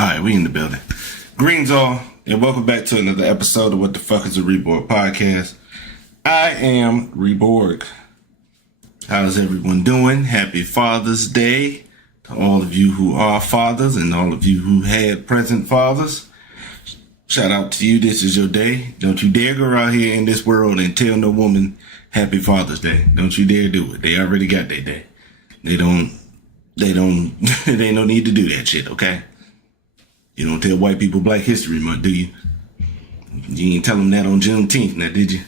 Alright, we in the building. Greens all, and welcome back to another episode of What the Fuck is a Reborg podcast. I am Reborg. How's everyone doing? Happy Father's Day to all of you who are fathers and all of you who had present fathers. Shout out to you. This is your day. Don't you dare go out here in this world and tell no woman Happy Father's Day. Don't you dare do it. They already got their day. They don't, they no need to do that shit, okay? You don't tell white people Black History Month, do you? You ain't tell them that on Juneteenth, now did you?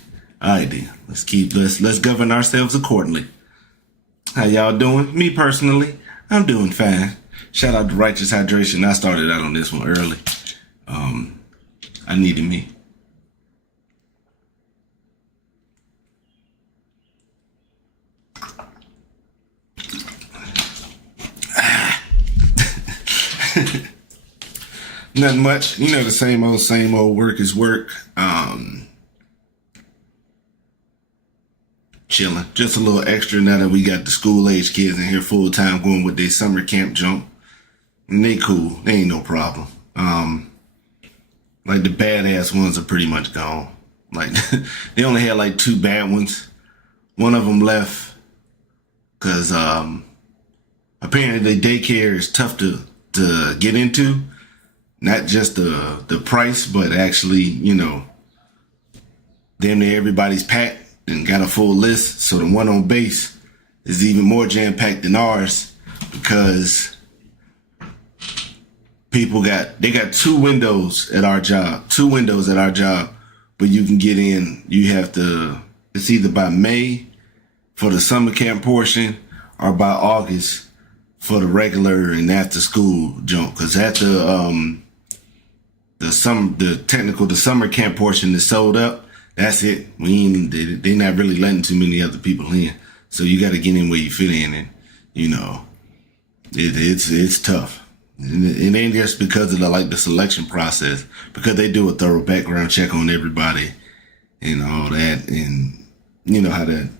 Alright then, let's govern ourselves accordingly. How y'all doing? Me personally, I'm doing fine. Shout out to Righteous Hydration. I started out on this one early. I needed me. Nothing much. You know, the same old work is work. Chilling. Just a little extra now that we got the school-age kids in here full-time going with their summer camp jump. And they cool. They ain't no problem. Like the badass ones are pretty much gone. Like they only had like 2 bad ones. One of them left because apparently the daycare is tough to get into. Not just the price, but actually, you know, damn near everybody's packed and got a full list. So the one on base is even more jam-packed than ours because they got 2 windows at our job. 2 windows at our job, but you can get in. You have to, it's either by May for the summer camp portion or by August for the regular and after school jump. Cause at the summer camp portion is sold up. That's it. They not really letting too many other people in. So you got to get in where you fit in, and you know, it's tough. It ain't just because of the selection process, because they do a thorough background check on everybody and all that, and you know how that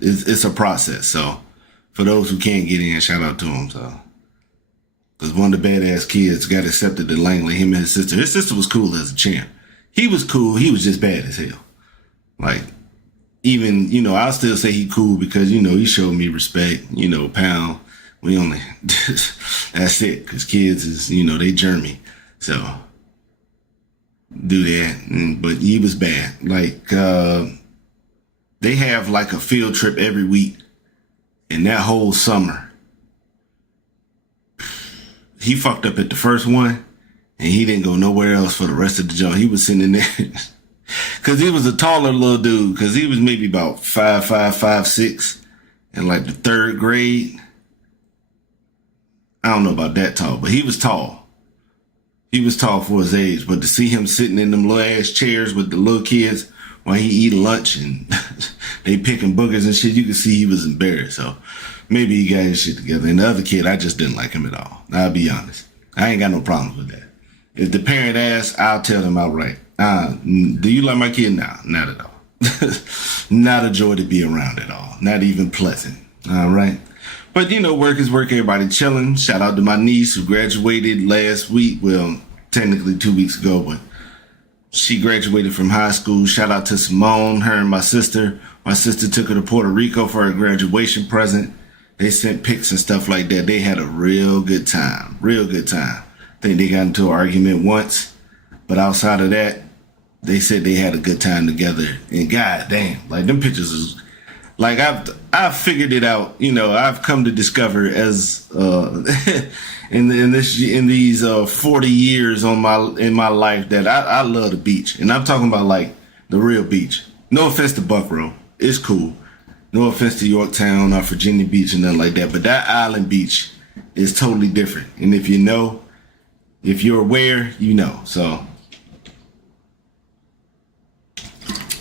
it's a process. So for those who can't get in, shout out to them. So. Because one of the badass kids got accepted to Langley, him and his sister. His sister was cool as a champ. He was cool. He was just bad as hell. Like, even, you know, I'll still say he cool because, you know, he showed me respect. You know, pound. We only, that's it. Because kids is, you know, they germy. So, do that. But he was bad. Like, they have like a field trip every week. And that whole summer, he fucked up at the first one, and he didn't go nowhere else for the rest of the jump. He was sitting in there because he was a taller little dude. Because he was maybe about 5'5", 5'6", in like the 3rd grade. I don't know about that tall, but he was tall. He was tall for his age. But to see him sitting in them little ass chairs with the little kids while he eating lunch and they picking boogers and shit, you could see he was embarrassed. So. Maybe he got his shit together. And the other kid, I just didn't like him at all. I'll be honest. I ain't got no problems with that. If the parent asks, I'll tell them outright. Do you like my kid? Nah, not at all. Not a joy to be around at all. Not even pleasant. All right. But, you know, work is work. Everybody chilling. Shout out to my niece who graduated last week. Well, technically 2 weeks ago, but she graduated from high school. Shout out to Simone, her and my sister. My sister took her to Puerto Rico for her graduation present. They sent pics and stuff like that. They had a real good time. Real good time. I think they got into an argument once. But outside of that, they said they had a good time together. And god damn, like them pictures is like I've figured it out. You know, I've come to discover as in these 40 years in my life that I love the beach. And I'm talking about like the real beach. No offense to Buckrow. It's cool. No offense to Yorktown or Virginia Beach and nothing like that, but that island beach is totally different. And if you know, if you're aware, you know. So,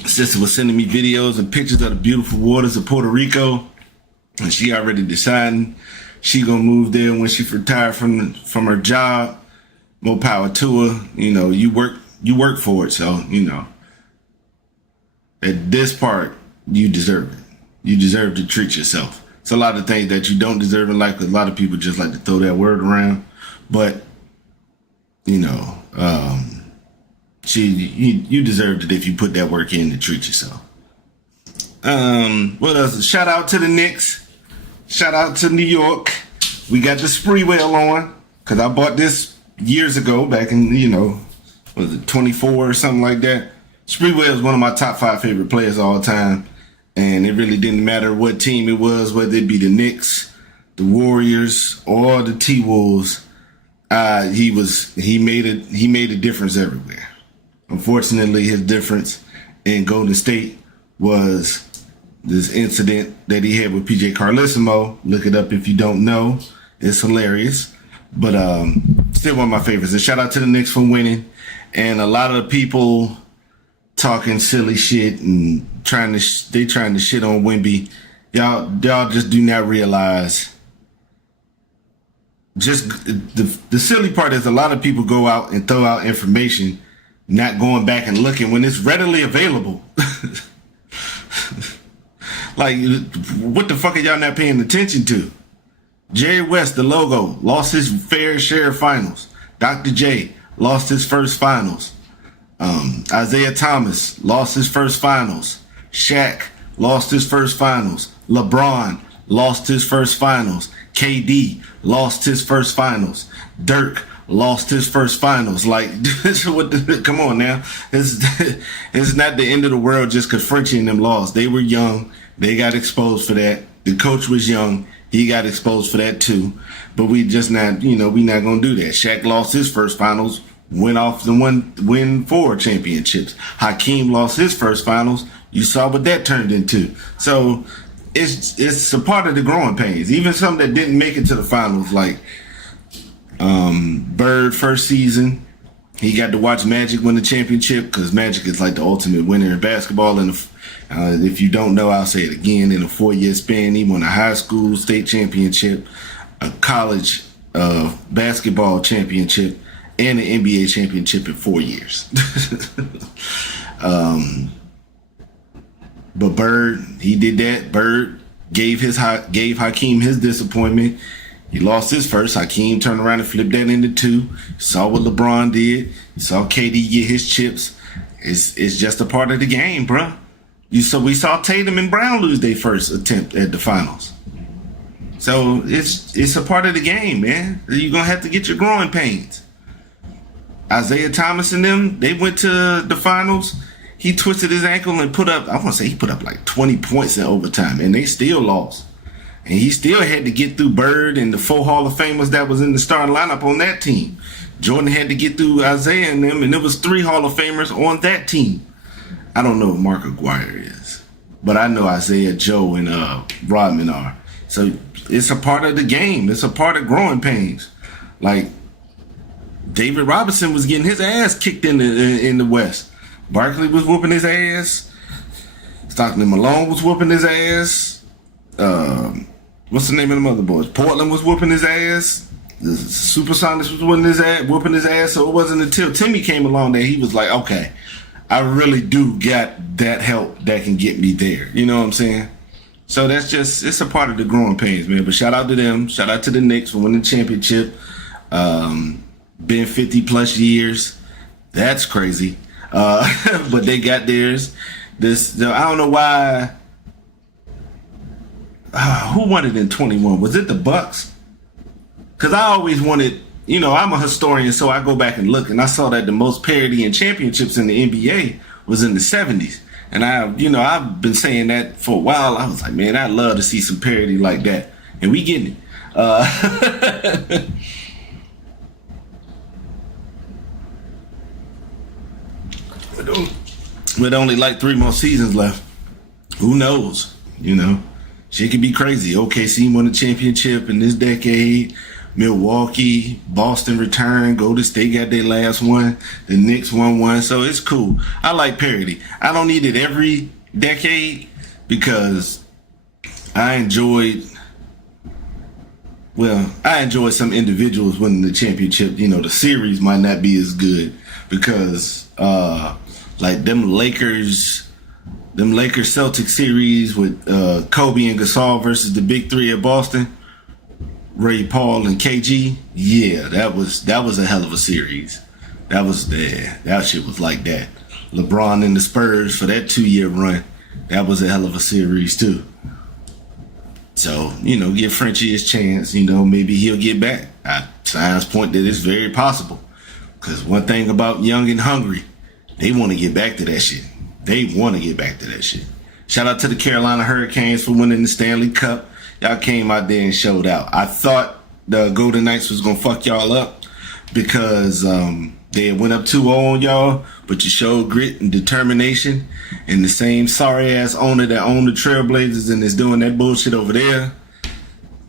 sister was sending me videos and pictures of the beautiful waters of Puerto Rico, and she already deciding she gonna move there when she retired from her job. More power to her. You know, you work for it, so you know. At this part, you deserve it. You deserve to treat yourself. It's a lot of things that you don't deserve in life, because a lot of people just like to throw that word around. But You know, you deserved it if you put that work in to treat yourself. What else? Shout out to the Knicks. Shout out to New York. We got the Spreewell on because I bought this years ago, back in, was it 24 or something like that. Spreewell is one of my top 5 favorite players of all time, and it really didn't matter what team it was, whether it be the Knicks, the Warriors, or the T-Wolves. He made a difference everywhere. Unfortunately, his difference in Golden State was this incident that he had with PJ Carlesimo. Look it up if you don't know. It's hilarious. But still one of my favorites. And shout out to the Knicks for winning. And a lot of people talking silly shit and trying to shit on Wemby. Y'all just do not realize. Just the silly part is a lot of people go out and throw out information, not going back and looking when it's readily available. Like, what the fuck are y'all not paying attention to? Jerry West, the logo, lost his fair share of finals. Dr. J lost his first finals. Isaiah Thomas lost his first finals. Shaq lost his first finals. LeBron lost his first finals. KD lost his first finals. Dirk lost his first finals. Like, come on now. It's not the end of the world just because Frenchie and them lost. They were young. They got exposed for that. The coach was young. He got exposed for that too. But we just not, we not going to do that. Shaq lost his first finals, went off to win 4 championships. Hakeem lost his first finals. You saw what that turned into. So it's a part of the growing pains. Even some that didn't make it to the finals, like Bird first season, he got to watch Magic win the championship because Magic is like the ultimate winner in basketball. And if you don't know, I'll say it again. In a 4-year span, he won a high school state championship, a college basketball championship, and an NBA championship in 4 years. But Bird, he did that. Bird gave Hakeem his disappointment. He lost his first. Hakeem turned around and flipped that into 2. You saw what LeBron did. You saw KD get his chips. It's just a part of the game, bruh. We saw Tatum and Brown lose their first attempt at the finals. So it's a part of the game, man. You're gonna have to get your growing pains. Isaiah Thomas and them, they went to the finals. He twisted his ankle and he put up like 20 points in overtime, and they still lost. And he still had to get through Bird and the 4 Hall of Famers that was in the starting lineup on that team. Jordan had to get through Isaiah and them, and there was 3 Hall of Famers on that team. I don't know who Mark Aguirre is, but I know Isaiah, Joe, and Rodman are. So it's a part of the game. It's a part of growing pains. Like, David Robinson was getting his ass kicked in the West. Barkley was whooping his ass. Stockton Malone was whooping his ass. What's the name of the other boys? Portland was whooping his ass. The Supersonics was whooping his ass. So it wasn't until Timmy came along that he was like, okay, I really do get that help that can get me there. You know what I'm saying? So it's a part of the growing pains, man. But shout out to them. Shout out to the Knicks for winning the championship. Been 50 plus years. That's crazy. But they got theirs. I don't know why. Who won it in 21? Was it the Bucks? Because I always wanted, I'm a historian, so I go back and look, and I saw that the most parity in championships in the NBA was in the 70s. And I've been saying that for a while. I was like, man, I'd love to see some parity like that. And we getting it. With only like 3 more seasons left, who knows? Shit could be crazy. OKC won the championship in this decade. Milwaukee, Boston returned. Golden State got their last one. The Knicks won one. So it's cool. I like parity. I don't need it every decade because I enjoyed some individuals winning the championship. The series might not be as good because like them Lakers Celtics series with Kobe and Gasol versus the Big Three at Boston. Ray Paul and KG. Yeah, that was a hell of a series. That shit was like that. LeBron and the Spurs for that 2-year run. That was a hell of a series too. So, give Frenchie his chance. Maybe he'll get back. Signs point that it's very possible. Because one thing about Young and Hungry, they want to get back to that shit. Shout out to the Carolina Hurricanes for winning the Stanley Cup. Y'all came out there and showed out. I thought the Golden Knights was going to fuck y'all up because they went up 2-0 on y'all, but you showed grit and determination. And the same sorry-ass owner that owned the Trailblazers and is doing that bullshit over there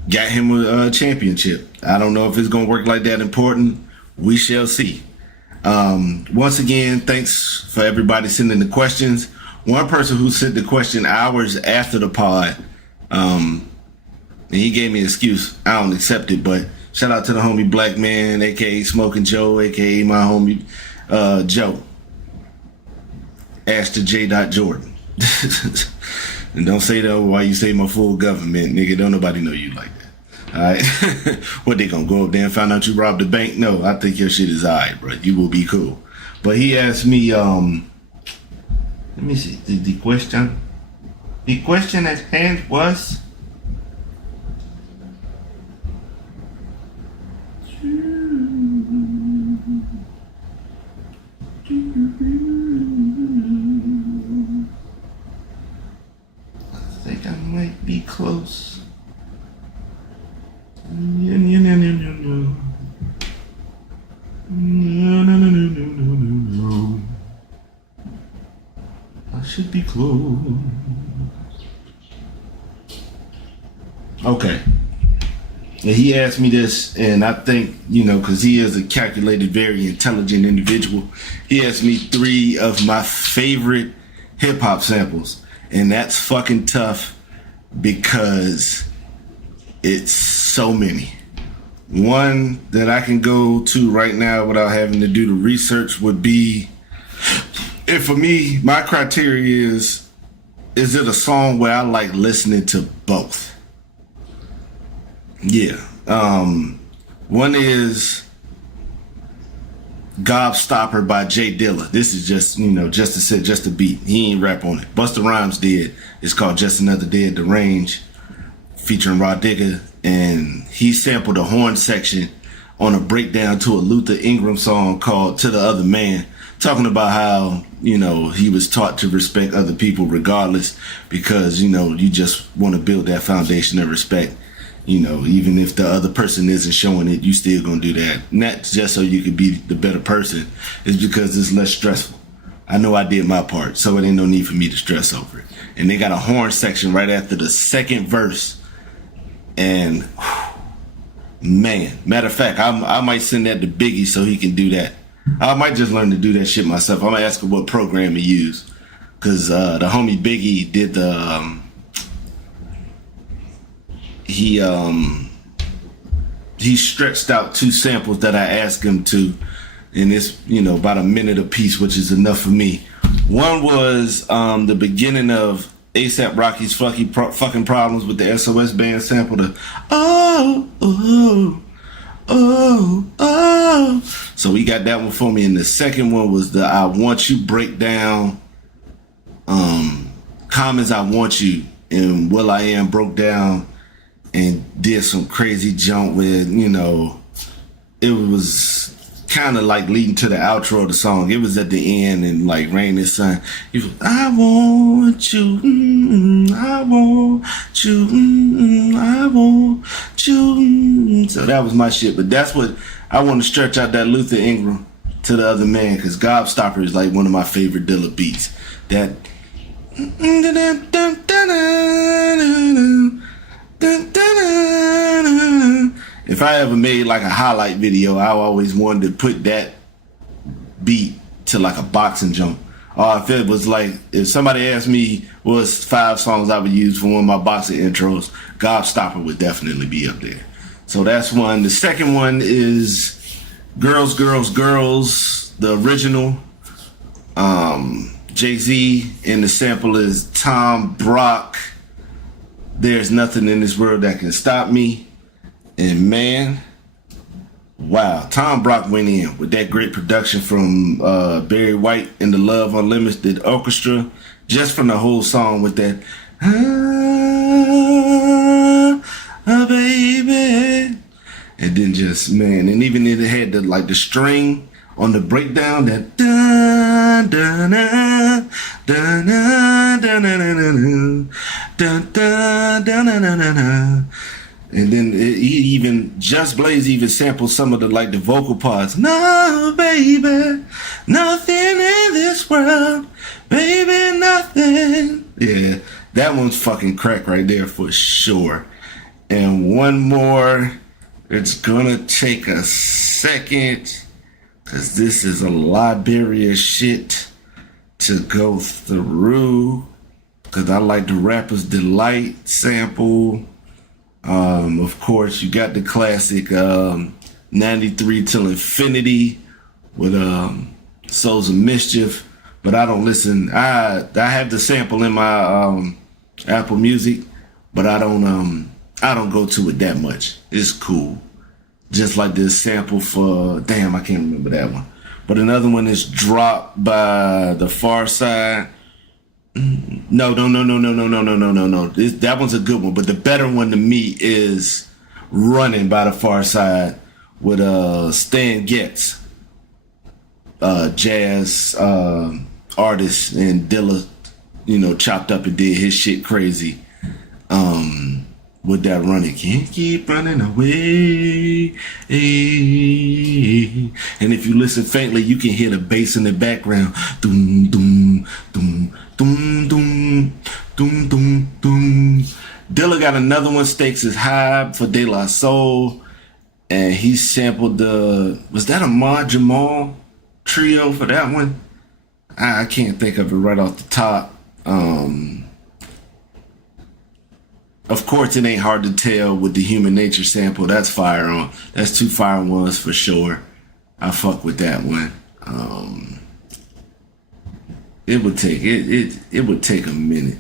got him a championship. I don't know if it's going to work like that in Portland. We shall see. Once again, thanks for everybody sending the questions. One person who sent the question hours after the pod, and he gave me an excuse. I don't accept it, but shout out to the homie Black Man, a.k.a. Smoking Joe, a.k.a. my homie Joe. Ashton J. Jordan. And don't say that why you say my full government, nigga. Don't nobody know you like that. Alright? What, they gonna go up there and find out you robbed the bank? No, I think your shit is alright, bro. You will be cool. But he asked me, let me see, the question. The question at hand was, I think I might be close. No. I should be close. Okay. And he asked me this, and I think, because he is a calculated, very intelligent individual, he asked me 3 of my favorite hip-hop samples. And that's fucking tough because it's so many. One that I can go to right now without having to do the research would be, and for me, my criteria is it a song where I like listening to both? Yeah. One is Gobstopper by Jay Dilla. This is just, just a beat. He ain't rap on it. Busta Rhymes did. It's called Just Another Day at the Range, featuring Raw Digga, and he sampled a horn section on a breakdown to a Luther Ingram song called To the Other Man, talking about how, he was taught to respect other people regardless because, you just want to build that foundation of respect. Even if the other person isn't showing it, you still gonna do that. Not just so you could be the better person. It's because it's less stressful. I know I did my part, so it ain't no need for me to stress over it. And they got a horn section right after the second verse. And, man, matter of fact, I might send that to Biggie so he can do that. I might just learn to do that shit myself. I'm gonna ask him what program he used. Because the homie Biggie did the... He stretched out 2 samples that I asked him to, and it's about a minute a piece, which is enough for me. One was the beginning of A$AP Rocky's fucking problems with the SOS band sample, the oh. So he got that one for me, and the second one was the I Want You breakdown. Commons I Want You, and Will I Am broke down and did some crazy jump with, it was kind of like leading to the outro of the song. It was at the end and like Rain and Sun. He was, I want you, I want you, I want you. So that was my shit. But that's what I want to stretch out that Luther Ingram To the Other Man, because Gobstopper is like one of my favorite Dilla beats. That if I ever made like a highlight video, I always wanted to put that beat to like a boxing jump. Or if it was like, if somebody asked me what's 5 songs I would use for one of my boxing intros, Gobstopper would definitely be up there. So that's one. The second one is Girls, Girls, Girls, the original. Jay-Z, and the sample is Tom Brock, There's Nothing in This World That Can Stop Me. And man, wow, Tom Brock went in with that great production from Barry White and the Love Unlimited Orchestra, just from the whole song with that, baby. And then just, man, and even it had the string on the breakdown, that dun dun dun dun dun dun dun dun dun dun. And then even Just Blaze even sampled some of the vocal parts. No, baby, nothing in this world, baby, nothing. Yeah, that one's fucking crack right there for sure. And one more, it's gonna take a second, cause this is a library of shit to go through. Cause I like the Rapper's Delight sample. Of course, you got the classic 93 Till Infinity with Souls of Mischief, but I don't listen. I have the sample in my Apple Music, but I don't go to it that much. It's cool. Just like this sample for, damn, I can't remember that one. But another one is Dropped by the Far Side. No. That one's a good one, but the better one to me is Running by the Far Side with Stan Getz, jazz artist, and Dilla, chopped up and did his shit crazy. With that Running, can't keep running away. And if you listen faintly, you can hear the bass in the background. Doom, doom, doom, doom, doom, doom, doom, doom. Dilla got another one, Stakes is High, for De La Soul. And he sampled was that a Ma Jamal trio for that one? I can't think of it right off the top. Of course, it ain't hard to tell with the Human Nature sample. That's fire on. That's two fire ones for sure. I fuck with that one. It would take it would take a minute.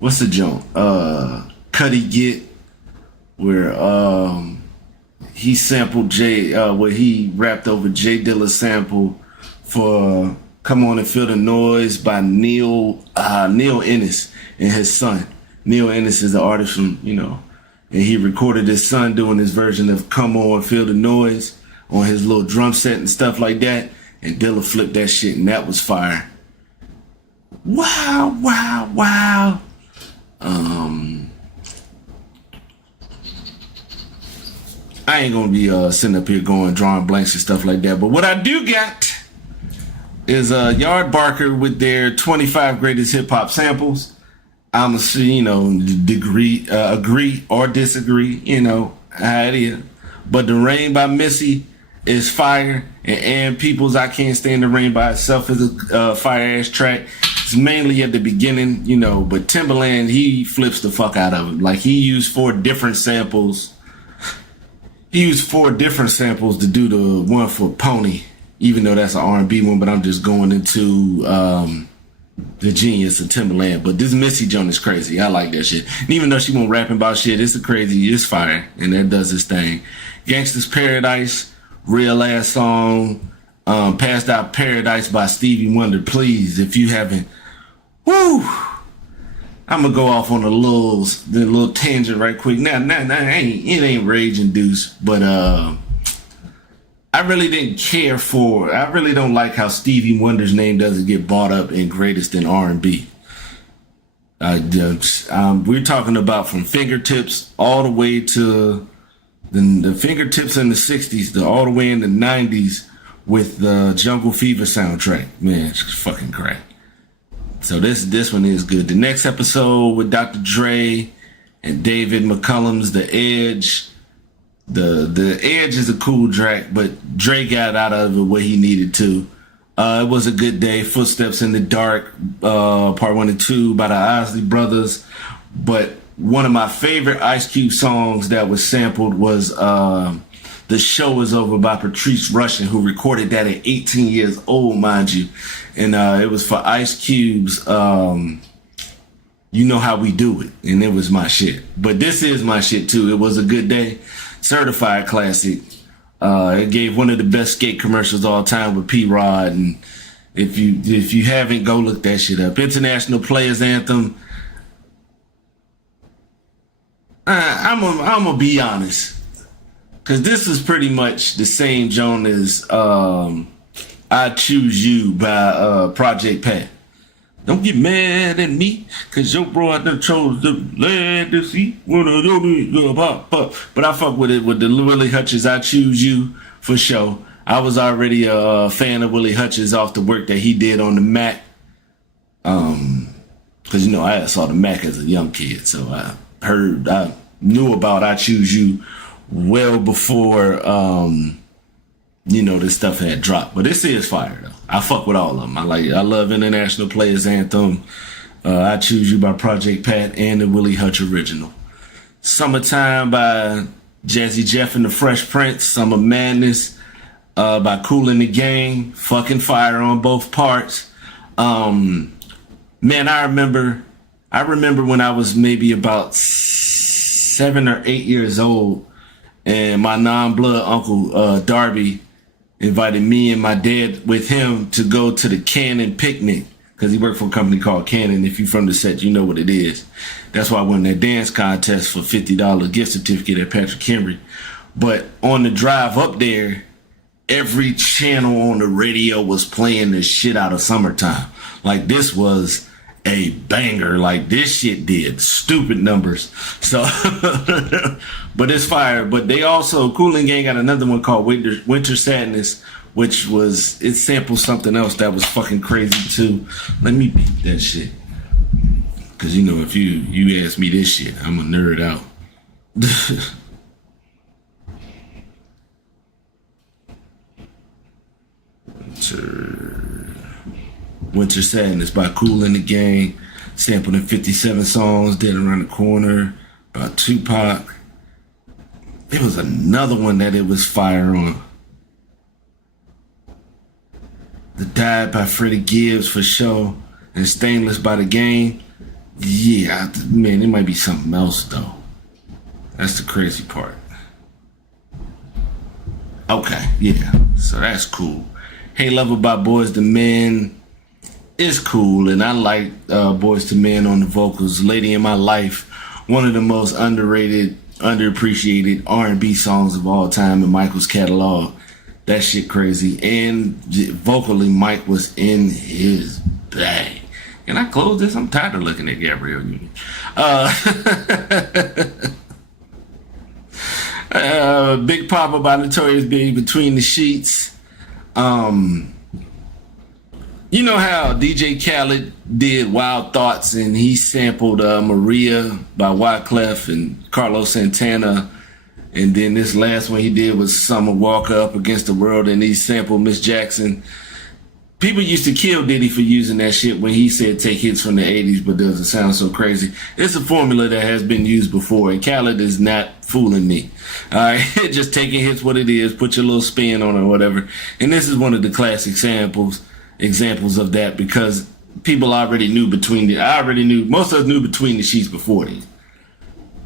What's the joint? Cuddy Get, where he sampled where he rapped over Jay Dilla's sample for Come On and Feel the Noise by Neil Ennis and his son. Neil Ennis is the artist from, and he recorded his son doing his version of Come On and Feel the Noise on his little drum set and stuff like that. And Dilla flipped that shit, and that was fire. Wow. I ain't gonna be sitting up here drawing blanks and stuff like that. But what I do got is Yard Barker with their 25 greatest hip hop samples. I'm agree or disagree, how it is. But The Rain by Missy is fire, and People's I Can't Stand the Rain by itself is a fire ass track. It's mainly at the beginning, but Timbaland, he flips the fuck out of it. Like, he used four different samples. He used four different samples to do the one for Pony, even though that's an R&B one, but I'm just going into the genius of Timbaland. But this Missy joint is crazy. I like that shit. And even though she won't rapping about shit, it's fire, and that does its thing. Gangsta's Paradise, real ass song. Passed Out Paradise by Stevie Wonder. Please, if you haven't, I'm gonna go off on a little tangent right quick. Now, it ain't rage induced, but I really didn't care for. I really don't like how Stevie Wonder's name doesn't get brought up in greatest in R&B. We're talking about from Fingertips all the way to the Fingertips in the 60s, all the way in the 90s with the Jungle Fever soundtrack. Man, it's fucking crack. So this one is good. The next episode with Dr. Dre and David McCullum's The Edge. The Edge is a cool track, but Dre got out of it what he needed to. It was a good day. Footsteps in the Dark, part 1 and 2 by the Isley Brothers. But one of my favorite Ice Cube songs that was sampled was The Show Is Over by Patrice Rushen, who recorded that at 18 years old, mind you. And it was for Ice Cube's You know how we do it, and it was my shit. But this is my shit too. It was a good day. Certified classic. It gave one of the best skate commercials all time with P Rod, and if you haven't, go look that shit up. International Players Anthem. I'm gonna be honest, cause this is pretty much the same genre as "I Choose You" by Project Pat. Don't get mad at me, cause your bro out there chose the land to see. But I fuck with it with the Willie Hutchins "I Choose You" for sure. I was already a fan of Willie Hutchins off the work that he did on the Mac. Cause I saw the Mac as a young kid, so I knew about "I Choose You" well before this stuff had dropped. But this is fire though. I fuck with all of them. I love International Players Anthem, "I Choose You" by Project Pat, and the Willie Hutch original. Summertime by Jazzy Jeff and the Fresh Prince. Summer Madness by Kool and the Gang. Fucking fire on both parts. Man, I remember when I was maybe about 7 or 8 years old, and my non-blood uncle Darby invited me and my dad with him to go to the Cannon picnic, because he worked for a company called Cannon. If you're from the set, you know what it is. That's why I won that dance contest for $50 gift certificate at Patrick Henry. But on the drive up there, every channel on the radio was playing the shit out of Summertime. Like, this was a banger. Like, this shit did stupid numbers. So, but it's fire. But they also, Kool and Gang got another one called Winter Sadness, which it samples something else that was fucking crazy too. Let me beat that shit. Cause if you ask me this shit, I'm a nerd out. Winter Sadness by Kool and the Gang, sampled in 57 songs, Dead Around the Corner by Tupac. There was another one that it was fire on. The Died by Freddie Gibbs for sure, and Stainless by The Game. Yeah, man, it might be something else though. That's the crazy part. Okay, yeah, so that's cool. Hey Lover by Boyz II Men is cool, and I like Boyz II Men on the vocals. Lady in My Life, one of the most underrated, underappreciated R&B songs of all time in Michael's catalog. That shit crazy. And vocally, Mike was in his bag. Can I close this? I'm tired of looking at Gabrielle Union. Big Papa by Notorious Big, Between the Sheets. You know how DJ Khaled did Wild Thoughts, and he sampled Maria by Wyclef and Carlos Santana, and then this last one he did was Summer Walker, Up Against the World, and he sampled Miss Jackson. People used to kill Diddy for using that shit when he said take hits from the 80s, but doesn't sound so crazy. It's a formula that has been used before, and Khaled is not fooling me. All right, just taking hits what it is, put your little spin on it or whatever. And this is one of the classic examples of that, because people already knew most of us knew Between the Sheets before these.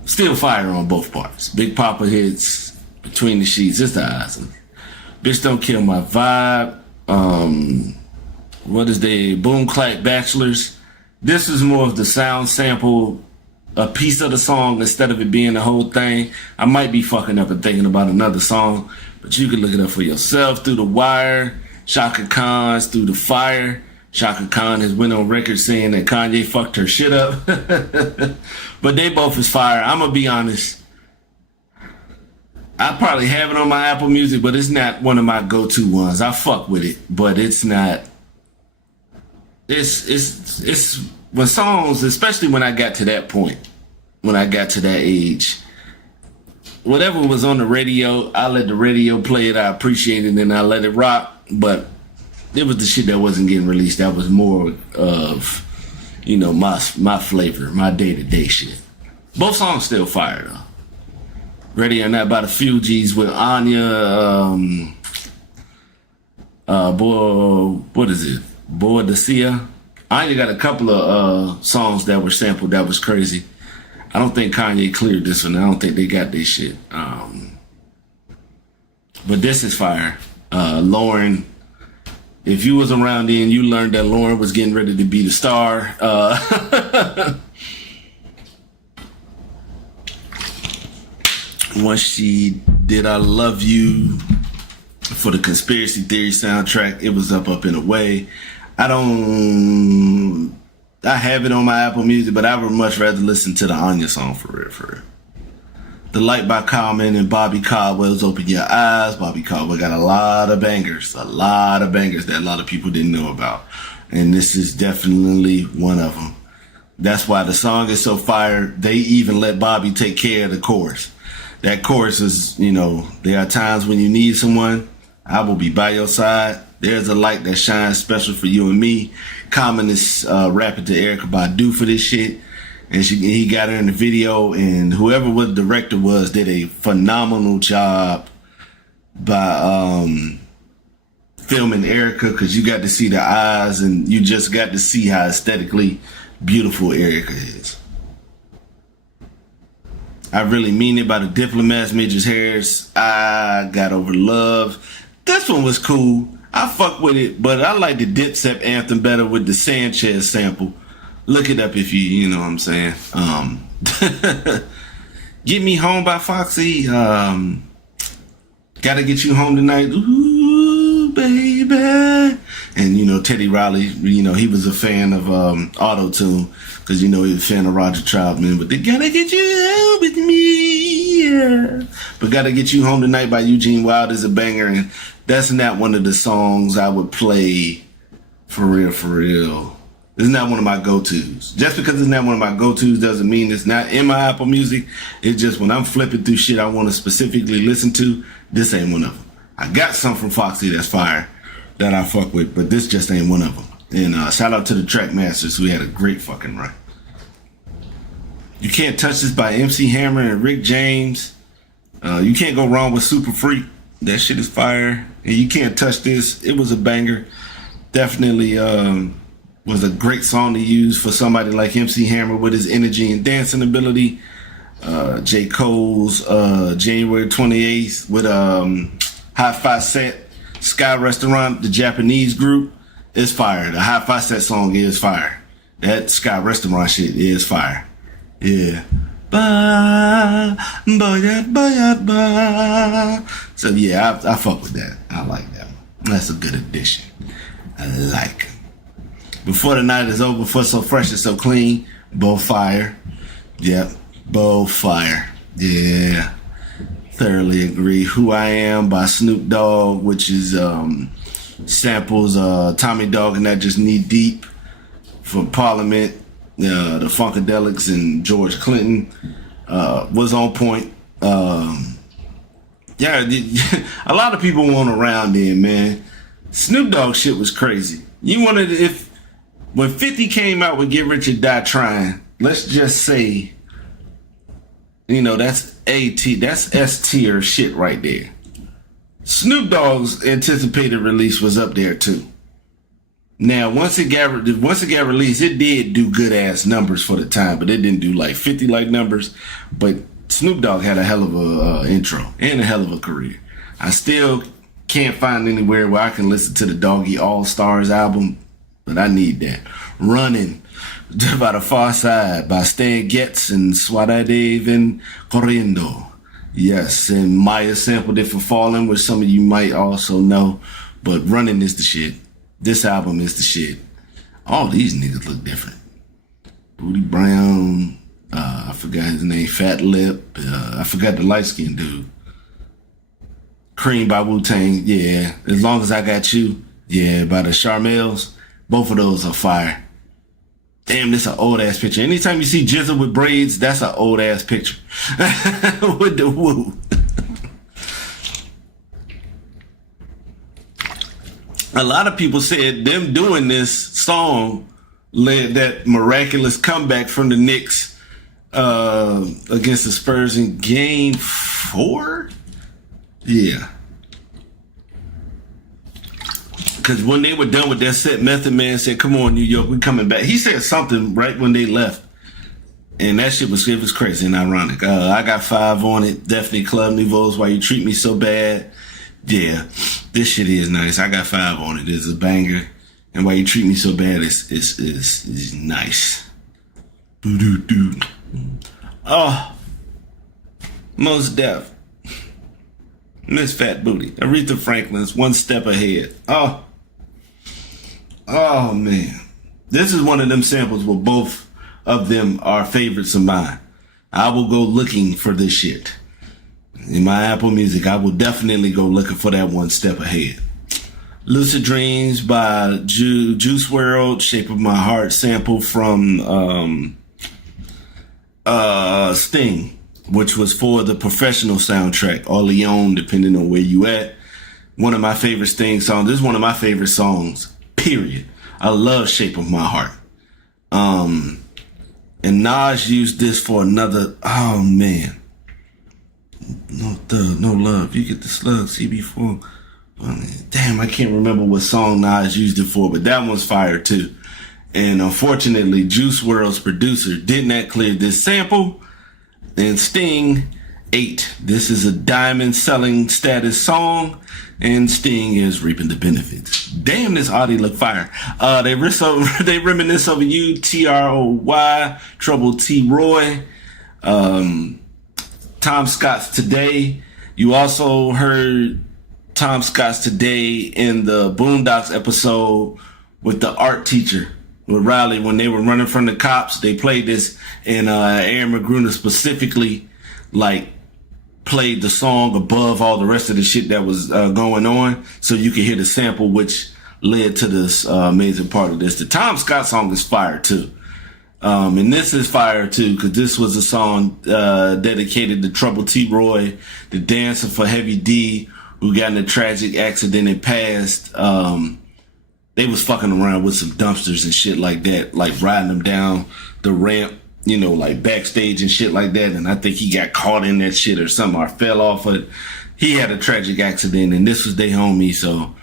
Still fire on both parts. Big Papa hits, Between the Sheets, it's the awesome. Bitch Don't Kill My Vibe. What is the Boom Clap Bachelors? This is more of the sound sample, a piece of the song instead of it being the whole thing. I might be fucking up and thinking about another song, but you can look it up for yourself. Through the Wire, Shaka Khan's Through the Fire. Shaka Khan has went on record saying that Kanye fucked her shit up. But they both is fire. I'm gonna be honest. I probably have it on my Apple Music, but it's not one of my go-to ones. I fuck with it, but it's not. It's when songs, especially when I got to that point, when I got to that age, whatever was on the radio, I let the radio play it. I appreciate it, and I let it rock. But it was the shit that wasn't getting released. That was more of, my flavor, my day-to-day shit. Both songs still fire though. Ready or Not by the Fugees with Anya, what is it? Boadicea? I only got a couple of songs that were sampled that was crazy. I don't think Kanye cleared this one. I don't think they got this shit. But this is fire. Lauren, if you was around then, you learned that Lauren was getting ready to be the star. Once she did I Love You for the Conspiracy Theory soundtrack, it was up and away. I have it on my Apple Music, but I would much rather listen to the Anya song for real. The Light by Common and Bobby Caldwell's Open Your Eyes. Bobby Caldwell got a lot of bangers that a lot of people didn't know about. And this is definitely one of them. That's why the song is so fire. They even let Bobby take care of the chorus. That chorus is, there are times when you need someone. I will be by your side. There's a light that shines special for you and me. Common is rapping to Erykah Badu for this shit. And he got her in the video, and whoever the director was did a phenomenal job by filming Erykah, because you got to see the eyes and you just got to see how aesthetically beautiful Erykah is. I Really Mean It by the Diplomats, Midges Harris. I Got Over Love. This one was cool. I fuck with it, but I like the Dipset anthem better with the Sanchez sample. Look it up if you know what I'm saying. Get Me Home by Foxy. Gotta Get You Home Tonight. Ooh, baby. And, Teddy Riley, he was a fan of Auto-Tune, because, he was a fan of Roger Troutman. But they Gotta Get You Home With Me. Yeah. But Gotta Get You Home Tonight by Eugene Wilde is a banger. And that's not one of the songs I would play for real. It's not one of my go-tos. Just because it's not one of my go-tos doesn't mean it's not in my Apple Music. It's just when I'm flipping through shit I want to specifically listen to, this ain't one of them. I got some from Foxy that's fire that I fuck with, but this just ain't one of them. And shout out to the Track Masters who had a great fucking run. You Can't Touch This by MC Hammer and Rick James. You can't go wrong with Super Freak. That shit is fire. And You Can't Touch This. It was a banger. Definitely was a great song to use for somebody like MC Hammer with his energy and dancing ability. J. Cole's January 28th with Hi-Fi Set, Sky Restaurant, the Japanese group, is fire. The Hi-Fi Set song is fire. That Sky Restaurant shit is fire. Yeah. Ba, ba, ba, ba. So yeah, I fuck with that. I like that one. That's a good addition. I like it. Before the Night Is Over, for So Fresh and So Clean, both fire. Yep, both fire. Yeah, thoroughly agree. Who I Am by Snoop Dogg, which is samples Tommy Dogg and That Just Knee Deep from Parliament. The Funkadelics and George Clinton was on point. Yeah, a lot of people weren't around then, man. Snoop Dogg shit was crazy. When 50 came out with Get Rich or Die Trying, let's just say, that's that's S tier shit right there. Snoop Dogg's anticipated release was up there too. Now, once it got released, it did do good ass numbers for the time, but it didn't do like 50 like numbers. But Snoop Dogg had a hell of a intro and a hell of a career. I still can't find anywhere where I can listen to the Doggy All Stars album, but I need that. Running by the Far Side by Stan Getz and Suave and Corriendo. Yes, and Maya sampled it for Falling, which some of you might also know, but Running is the shit. This album is the shit. All these niggas look different. Booty Brown, I forgot his name, Fat Lip, I forgot the light-skinned dude. Cream by Wu-Tang, yeah. As Long As I Got You, yeah, by the Charmels. Both of those are fire. Damn, this an old-ass picture. Anytime you see Jizza with braids, that's an old-ass picture. With the woo. A lot of people said them doing this song led that miraculous comeback from the Knicks against the Spurs in Game 4. Yeah. Because when they were done with that set, Method Man said, "Come on, New York, we coming back." He said something right when they left. And that shit was crazy and ironic. I got 5 on it. Definitely Club Nouveau's Why You Treat Me So Bad. Yeah, this shit is nice. I got 5 on it. It's a banger. And Why You Treat Me So Bad is nice. Doo-doo-doo. Oh, Mos Def. Miss Fat Booty. Aretha Franklin's One Step Ahead. Oh, man. This is one of them samples where both of them are favorites of mine. I will go looking for this shit. In my Apple Music, I will definitely go looking for that One Step Ahead. Lucid Dreams by Juice WRLD, Shape of My Heart sample from Sting, which was for the Professional soundtrack, or Leon, depending on where you at. One of my favorite Sting songs. This is one of my favorite songs, period. I love Shape of My Heart. And Nas used this for another, oh man. No thug, no love. You get the slug, CB4. Damn, I can't remember what song Nas used it for, but that one's fire too. And unfortunately, Juice WRLD's producer did not clear this sample, and Sting ate. This is a diamond selling status song, and Sting is reaping the benefits. Damn, this Audi look fire. They reminisce over you, TROY, Trouble T. Roy, Tom Scott's Today. You also heard Tom Scott's Today in the Boondocks episode with the art teacher, with Riley, when they were running from the cops. They played this, and Aaron McGruner specifically, played the song above all the rest of the shit that was going on, so you could hear the sample, which led to this amazing part of this. The Tom Scott song is fire too. And this is fire too, because this was a song dedicated to Trouble T. Roy, the dancer for Heavy D, who got in a tragic accident and passed. They was fucking around with some dumpsters and shit like that, like riding them down the ramp, backstage and shit like that. And I think he got caught in that shit or something, or fell off it. He had a tragic accident, and this was their homie, so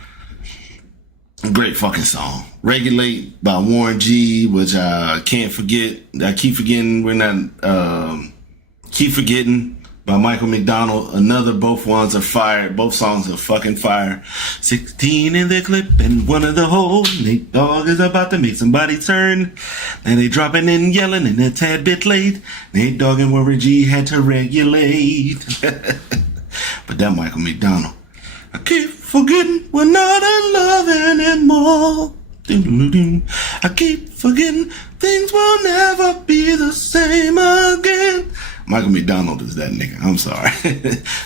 great fucking song. Regulate by Warren G, which I can't forget. I keep forgetting. Keep Forgetting by Michael McDonald. Both ones are fire. Both songs are fucking fire. 16 in the clip and one of the hole. Nate Dogg is about to make somebody turn. And they dropping and yelling and a tad bit late. Nate Dogg and Warren G had to regulate. But that Michael McDonald. I keep forgetting we're not in love anymore. I keep forgetting things will never be the same again. Michael McDonald is that nigga. I'm sorry.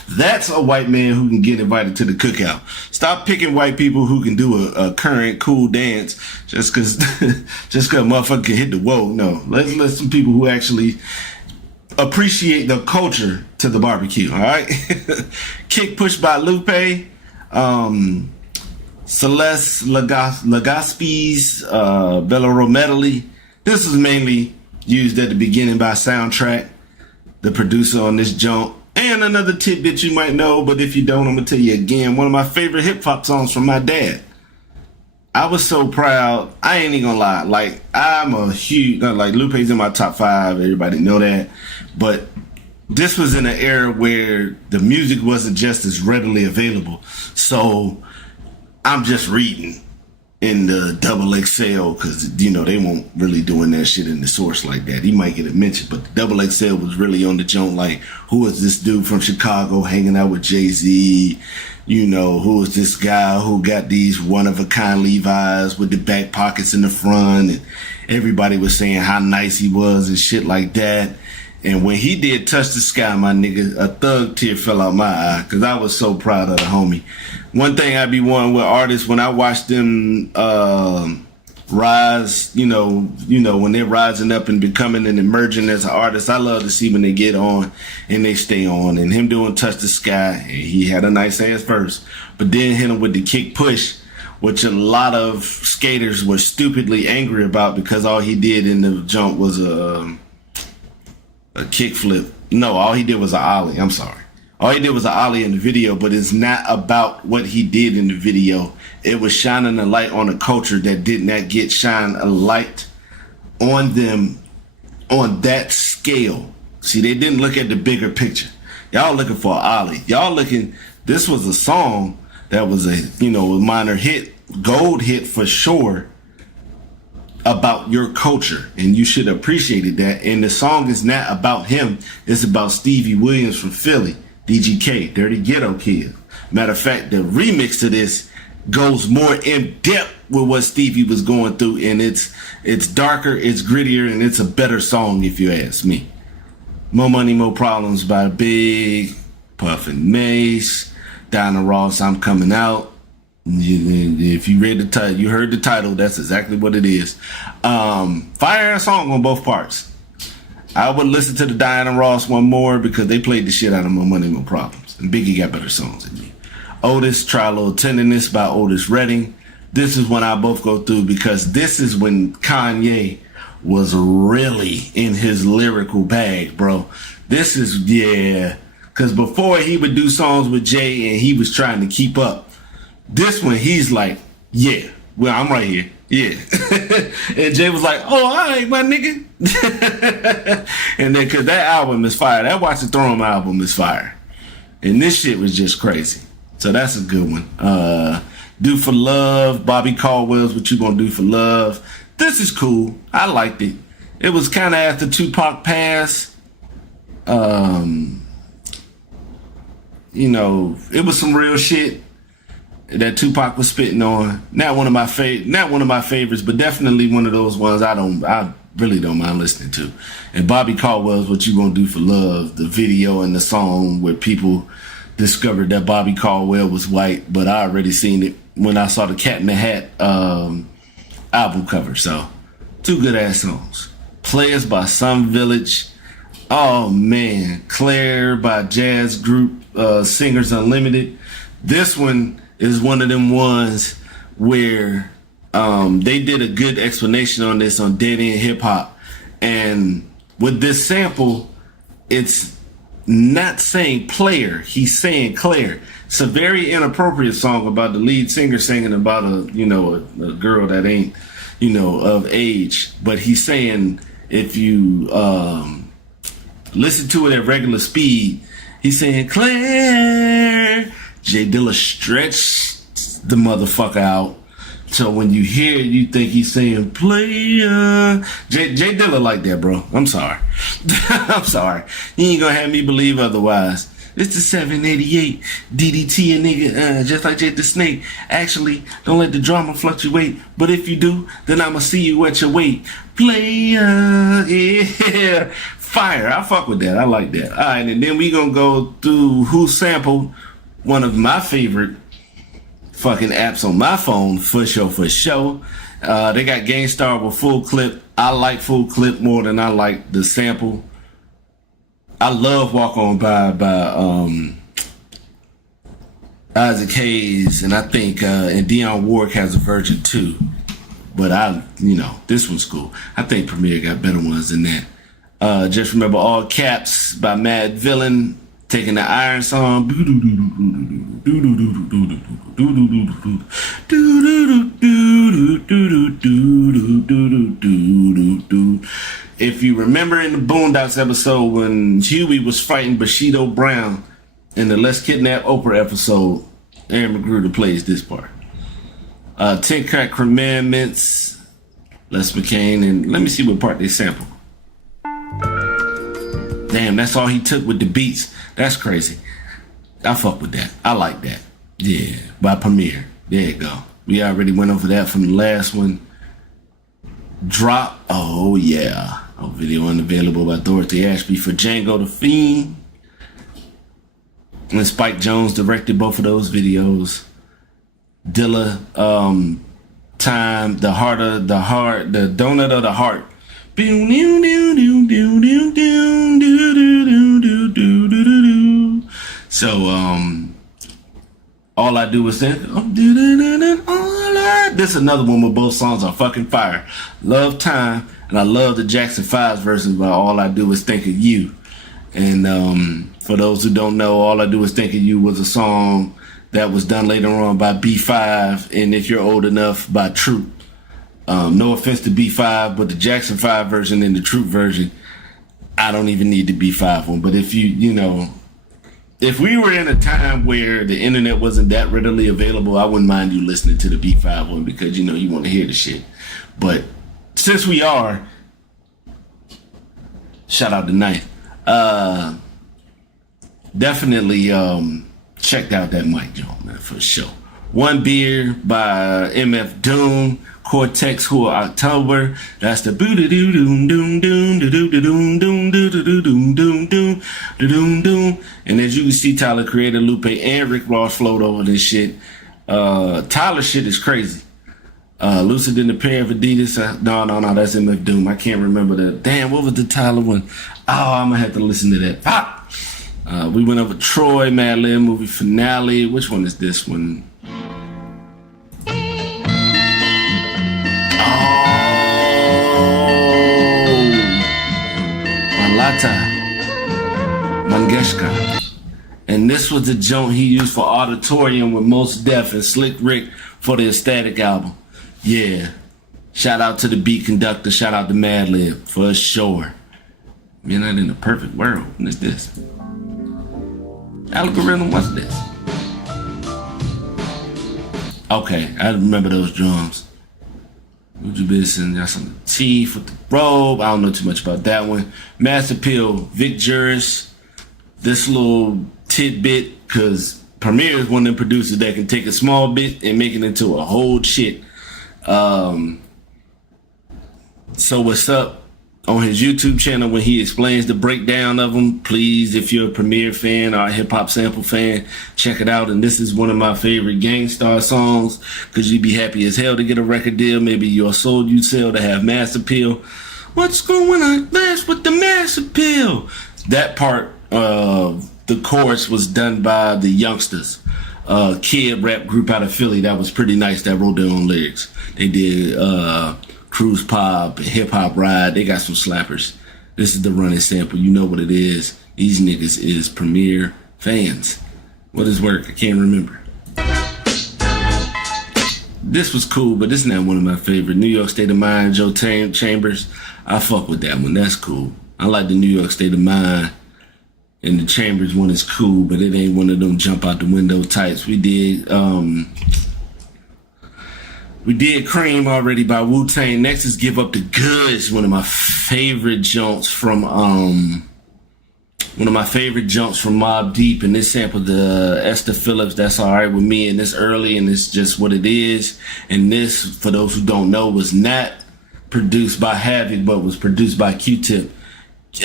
That's a white man who can get invited to the cookout. Stop picking white people who can do a current cool dance just cause motherfucker can hit the whoa. No, let's let some people who actually appreciate the culture to the barbecue. All right. Kick Push by Lupe. Celeste Legaspi's Bellaro Medley. This is mainly used at the beginning by Soundtrack, the producer on this junk. And another tidbit you might know, but if you don't, I'm gonna tell you again. One of my favorite hip hop songs from my dad. I was so proud. I ain't even gonna lie. I'm a huge, Lupe's in my top 5. Everybody know that. But this was in an era where the music wasn't just as readily available. So I'm just reading in the double XL because, they won't really doing that shit in the source like that. He might get a mention, but the double XL was really on the joint. Who is this dude from Chicago hanging out with Jay-Z? Who is this guy who got these one-of-a-kind Levi's with the back pockets in the front? And everybody was saying how nice he was and shit like that. And when he did Touch the Sky, my nigga, a thug tear fell out my eye because I was so proud of the homie. One thing I be wanting with artists, when I watch them rise, when they're rising up and becoming and emerging as an artist, I love to see when they get on and they stay on. And him doing Touch the Sky, he had a nice ass verse. But then hit him with the Kick Push, which a lot of skaters were stupidly angry about because all he did in the jump was a kickflip. No, all he did was an ollie. I'm sorry. All he did was an ollie in the video, but it's not about what he did in the video. It was shining a light on a culture that did not get shine a light on them on that scale. See, they didn't look at the bigger picture. Y'all looking for an ollie. Y'all looking, this was a song that was a, a minor hit, gold hit for sure, about your culture, and you should have appreciated that. And the song is not about him, it's about Stevie Williams from Philly, DGK, Dirty Ghetto Kid. Matter of fact, the remix to this goes more in depth with what Stevie was going through, and it's darker, it's grittier, and it's a better song if you ask me. More Money, More Problems by Big, Puffin Mace, Diana Ross, I'm Coming Out. If you read the title, you heard the title, that's exactly what it is. Fire ass song on both parts. I would listen to the Diana Ross one more because they played the shit out of More Money, More Problems. And Biggie got better songs than me. Otis, Try a Little Tenderness by Otis Redding. This is when I both go through because this is when Kanye was really in his lyrical bag, bro. This is, because before he would do songs with Jay and he was trying to keep up. This one, he's like, yeah, well, I'm right here. Yeah. And Jay was like, oh, all right, my nigga. And then, because that album is fire. That Watch the Throne album is fire. And this shit was just crazy. So that's a good one. Do for Love, Bobby Caldwell's What You Gonna Do for Love. This is cool. I liked it. It was kind of after Tupac passed. It was some real shit that Tupac was spitting on. Not one of my favorites, but definitely one of those ones I really don't mind listening to. And Bobby Caldwell's What You Gonna Do for Love, the video and the song where people discovered that Bobby Caldwell was white, but I already seen it when I saw the Cat in the Hat album cover. So, two good ass songs. Players by Sun Village. Oh man, Claire by Jazz Group, Singers Unlimited. This one is one of them ones where they did a good explanation on this on Dead End Hip Hop. And with this sample, it's not saying player, he's saying Claire. It's a very inappropriate song about the lead singer singing about a girl that ain't, of age. But he's saying if you listen to it at regular speed, he's saying Claire. Jay Dilla stretched the motherfucker out. So when you hear it, you think he's saying player. Jay Dilla like that, bro. I'm sorry. I'm sorry. You ain't gonna have me believe otherwise. It's the 788 DDT a nigga, just like Jay the Snake. Actually, don't let the drama fluctuate. But if you do, then I'ma see you at your weight. Player, yeah. Fire. I fuck with that. I like that. All right, and then we gonna go through who sampled one of my favorite fucking apps on my phone, for sure. They got Gangstar with Full Clip. I like Full Clip more than I like the sample. I love Walk On By Isaac Hayes, and I think and Dionne Warwick has a version too. But this one's cool. I think Premier got better ones than that. Just Remember All Caps by Mad Villain. Taking the Iron song. If you remember in the Boondocks episode when Huey was fighting Bushido Brown in the Let's Kidnap Oprah episode, Aaron Magruder plays this part. 10 Crack Commandments, Les McCain, and let me see what part they sample. Damn, that's all he took with the beats. That's crazy. I fuck with that. I like that. Yeah, by Premier. There you go. We already went over that from the last one. Drop. Oh, yeah. A video unavailable by Dorothy Ashby for Django the Fiend. And Spike Jones directed both of those videos. Dilla, Time, The Heart of the Heart, The Donut of the Heart. So, All I Do Is Think. This is another one where both songs are fucking fire. Love Time, and I love the Jackson 5's version by All I Do Is Think of You. And for those who don't know, All I Do Is Think of You was a song that was done later on by B5, and if you're old enough, by Troop. No offense to B5, but the Jackson 5 version and the Troop version, I don't even need the B5 one. But if if we were in a time where the internet wasn't that readily available, I wouldn't mind you listening to the B5 one because, you want to hear the shit. But since we are, shout out to Ninth, definitely checked out that Mike Jones, man, for sure. One Beer by MF Doom, Cortex Who October. That's the boo doo doo doom doom doom doo doo doom doom doo doo doom doom doom doom doom. And as you can see, Tyler, Creator, Lupe, and Rick Ross flowed over this shit. Tyler shit is crazy. Lucid in the Pair of Adidas. No, that's MF Doom. I can't remember that. Damn, what was the Tyler one? Oh, I'm gonna have to listen to that. We went over Troy, Mad Lib movie finale. Which one is this one? Mangeshka. And this was the joint he used for Auditorium with Mos Def and Slick Rick for the Ecstatic album. Yeah. Shout out to the beat conductor. Shout out to Madlib for sure. You're not in the perfect world. What is this? Algorithm, what's this? Okay, I remember those drums. Uju Bison, got some teeth with the robe. I don't know too much about that one. Mass Appeal, Vic Juris. This little tidbit, because Premier is one of them producers that can take a small bit and make it into a whole shit. So what's up? On his YouTube channel, when he explains the breakdown of them, please, if you're a Premier fan or a hip hop sample fan, check it out. And this is one of my favorite Gangstar songs, because you'd be happy as hell to get a record deal. Maybe your soul you sell to have mass appeal. What's going on last with the mass appeal? That part of the chorus was done by the Youngsters, kid rap group out of Philly that was pretty nice, that wrote their own lyrics. They did Cruise Pop, Hip Hop Ride. They got some slappers. This is the running sample. You know what it is. These niggas is Premier fans. What is work? I can't remember. This was cool, but this is not one of my favorite. New York State of Mind, Joe Chambers. I fuck with that one. That's cool. I like the New York State of Mind. And the Chambers one is cool, but it ain't one of them jump out the window types. We did Cream already by Wu-Tang. Next is Give Up the Goods, one of my favorite jumps from Mobb Deep, and this sampled the Esther Phillips, That's Alright With Me, and this early, and it's just what it is. And this, for those who don't know, was not produced by Havoc, but was produced by Q-Tip.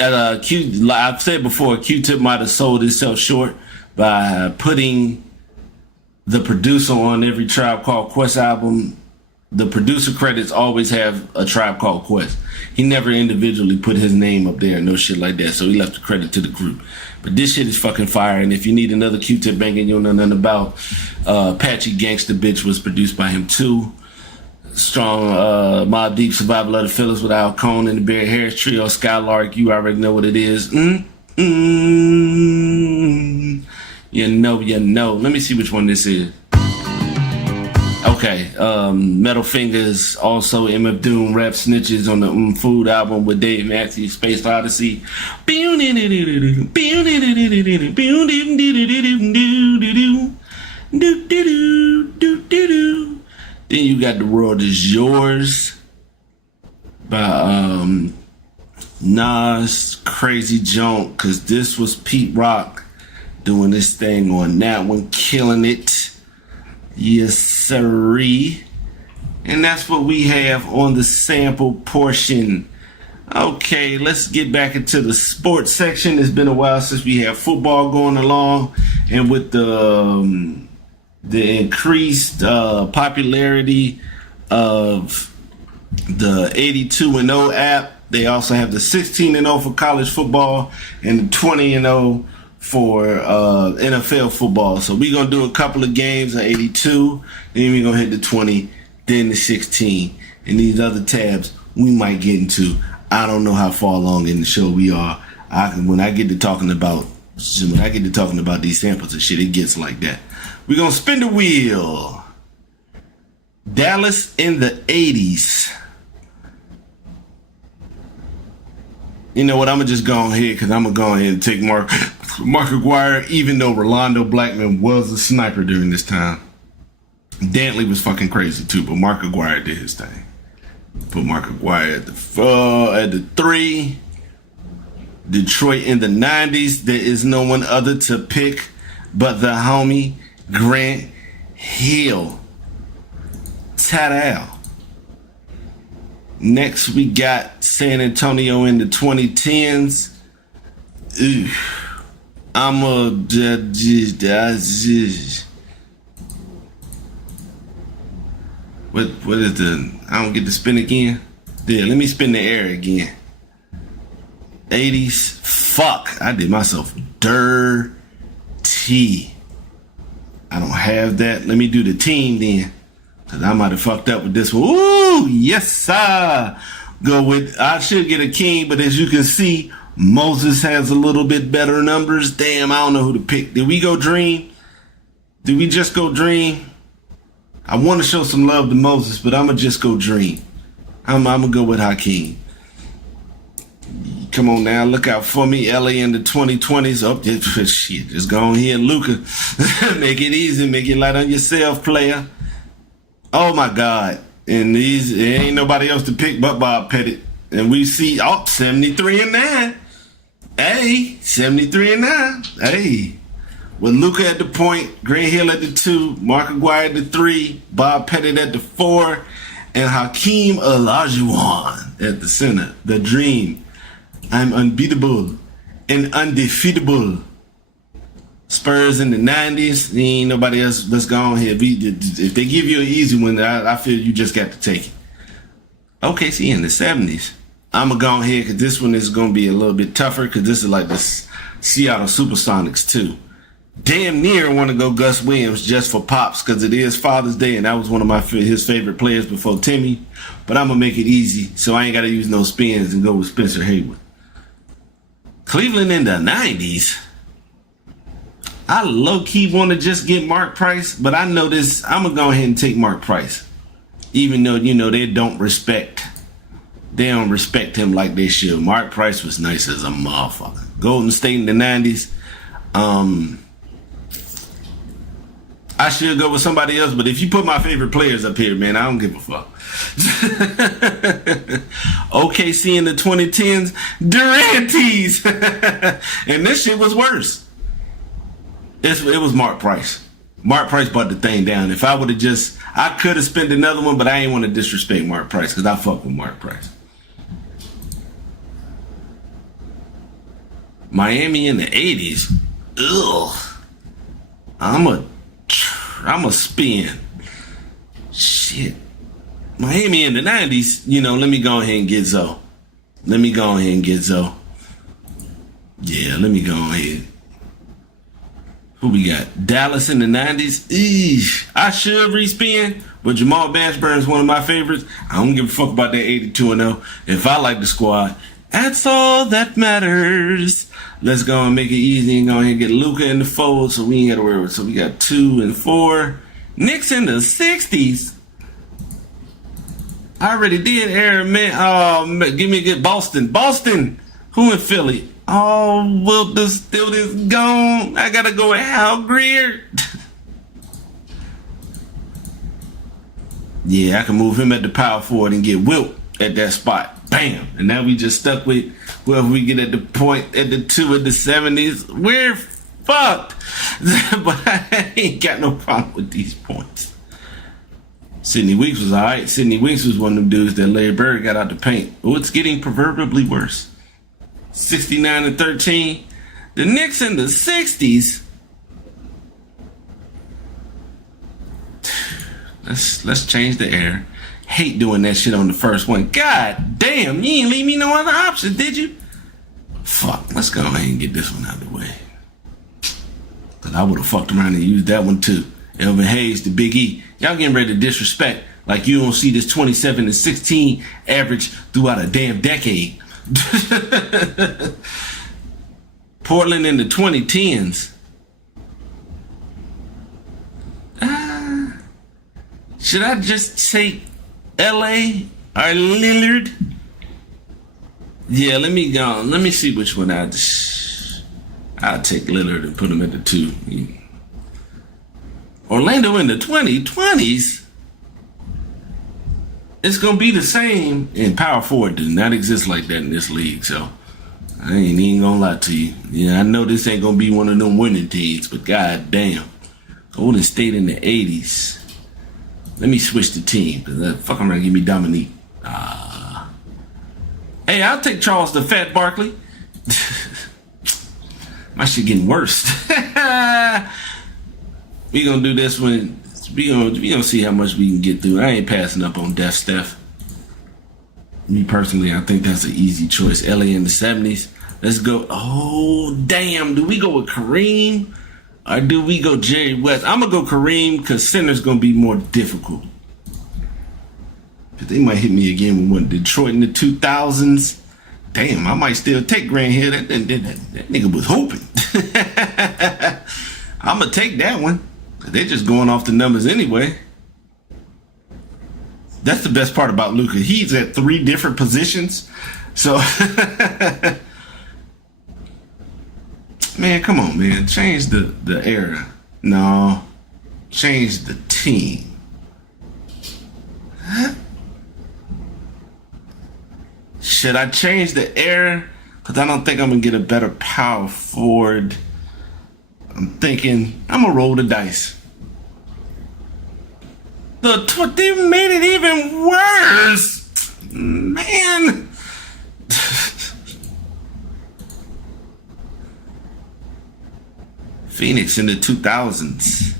I've said before, Q-Tip might have sold himself short by putting the producer on every Tribe Called Quest album. The producer credits always have a Tribe Called Quest. He never individually put his name up there, no shit like that, so he left the credit to the group. But this shit is fucking fire, and if you need another Q-Tip banging you know nothing about, Patchy Gangsta Bitch was produced by him too. Strong Mobb Deep, Survival of the Phillips with Al Cohn and the Barry Harris Trio, Skylark, you already know what it is. You know. Let me see which one this is. Okay, Metal Fingers, also MF Doom, Rap Snitches on the Food album with Dave Matthews, Space Odyssey. Then you got The World Is Yours by Nas, Crazy Junk, because this was Pete Rock doing this thing on that one, killing it. Yes, sirree. And that's what we have on the sample portion. Okay, let's get back into the sports section. It's been a while since we had football going along, and with the increased popularity of the 82-0 app, they also have the 16-0 for college football and the 20-0 for NFL football. So we're gonna do a couple of games of 82, then we're gonna hit the 20, then the 16, and these other tabs we might get into. I don't know how far along in the show we are. When I get to talking about these samples and shit, it gets like that. We're gonna spin the wheel. Dallas in the 80s. You know what? I'm gonna just go ahead because I'm gonna go ahead and take Mark Aguirre, even though Rolando Blackman was a sniper during this time. Dantley was fucking crazy too, but Mark Aguirre did his thing. Put Mark Aguirre at the 3. Detroit in the 90s. There is no one other to pick but the homie Grant Hill. Ta-da. Next, we got San Antonio in the 2010s. What is the... I don't get to spin again? Yeah, let me spin the air again. 80s. Fuck. I did myself dirty. I don't have that. Let me do the team then. Because I might have fucked up with this one. Ooh, yes, sir. I should get a king, but as you can see, Moses has a little bit better numbers. Damn, I don't know who to pick. Did we go Dream? Did we just go Dream? I want to show some love to Moses, but I'm going to just go Dream. I'm going to go with Hakeem. Come on now, look out for me. LA in the 2020s. Oh, shit, just go on here, Luka. Make it easy. Make it light on yourself, player. Oh, my God. And there ain't nobody else to pick but Bob Pettit. And we see, 73-9. Hey, 73-9. Hey. With Luka at the point, Grant Hill at the 2, Mark Aguirre at the 3, Bob Pettit at the 4, and Hakeem Olajuwon at the center. The Dream. I'm unbeatable and undefeatable. Spurs in the 90s. There ain't nobody else. Let's go on here. If they give you an easy one, I feel you just got to take it. OKC in the 70s. I'm going to go on here because this one is going to be a little bit tougher because this is like the Seattle Supersonics too. Damn near want to go Gus Williams just for pops because it is Father's Day and that was one of his favorite players before Timmy. But I'm going to make it easy so I ain't got to use no spins and go with Spencer Haywood. Cleveland in the 90s. I low-key want to just get Mark Price, but I know this. I'm going to go ahead and take Mark Price. Even though, they don't respect him like they should. Mark Price was nice as a motherfucker. Golden State in the 90s. I should go with somebody else, but if you put my favorite players up here, man, I don't give a fuck. OKC in the 2010s, Durantes. And this shit was worse. It was Mark Price. Mark Price brought the thing down. If I would have I could have spent another one, but I ain't want to disrespect Mark Price because I fuck with Mark Price. Miami in the 80s. Ugh. I'm a spin. Shit. Miami in the 90s, let me go ahead and get Zoe. Yeah, let me go ahead. Who we got? Dallas in the 90s. Eesh. I should respin, but Jamal Bashburn's one of my favorites. I don't give a fuck about that 82-0. If I like the squad, that's all that matters. Let's go and make it easy and go ahead and get Luka in the fold so we ain't got to worry about it. So we got 2 and 4. Knicks in the 60s. I already did Aaron, man. Oh, man. Give me a good Boston. Who in Philly? Oh, Wilt still is gone. I got to go with Hal Greer. Yeah, I can move him at the power forward and get Wilt at that spot. Bam. And now we just stuck with whoever we get at the point at the 2 of the 70s. We're fucked. But I ain't got no problem with these points. Sidney Weeks was all right. Sidney Weeks was one of them dudes that Larry Bird got out the paint. Oh, it's getting proverbially worse. 69 and 13. The Knicks in the 60s. Let's change the air. Hate doing that shit on the first one. God damn, you ain't leave me no other option, did you? Fuck, let's go ahead and get this one out of the way. Cause I would have fucked around and used that one too. Elvin Hayes, the Big E. Y'all getting ready to disrespect like you don't see this 27 and 16 average throughout a damn decade. Portland in the 2010s. Should I just take LA or Lillard? Yeah, let me go. Let me see which one I'll take Lillard and put him at the 2. Orlando in the 2020s. It's gonna be the same. And power forward does not exist like that in this league, so I ain't even gonna lie to you. Yeah, I know this ain't gonna be one of them winning teams, but god damn. Golden State in the 80s. Let me switch the team, because that fucking around give me Dominique. Hey, I'll take Charles the Fat Barkley. My shit getting worse. We gonna do this one. We gonna see how much we can get through. I ain't passing up on Def Steph. Me personally, I think that's an easy choice. LA in the 70s. Let's go. Oh, damn. Do we go with Kareem? Or do we go Jerry West? I'm going to go Kareem because center's going to be more difficult. But they might hit me again with one. Detroit in the 2000s. Damn, I might still take Grant Hill. That nigga was hoping. I'm going to take that one. They're just going off the numbers anyway. That's the best part about Luka. He's at 3 different positions. So, man, come on, man. Change the era. No. Change the team. Huh? Should I change the era? Because I don't think I'm going to get a better power forward. I'm thinking I'm going to roll the dice. They made it even worse. Man. Phoenix in the 2000s.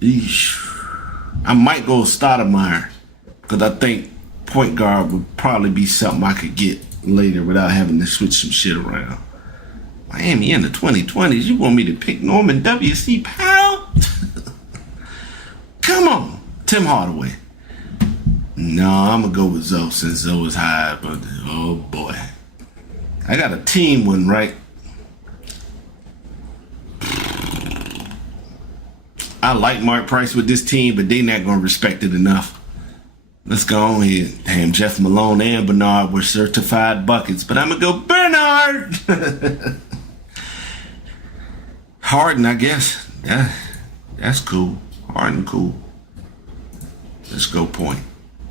Eesh. I might go Stoudemire because I think point guard would probably be something I could get later without having to switch some shit around. Miami in the 2020s. You want me to pick Norman W.C. Powell? Come on. Tim Hardaway. No, I'm going to go with Zoe since Zoe is high. But, oh, boy. I got a team one, right? I like Mark Price with this team, but they not going to respect it enough. Let's go on here. Damn, Jeff Malone and Bernard were certified buckets, but I'm going to go Bernard. Harden, I guess. That's cool. Harden, cool. Let's go point.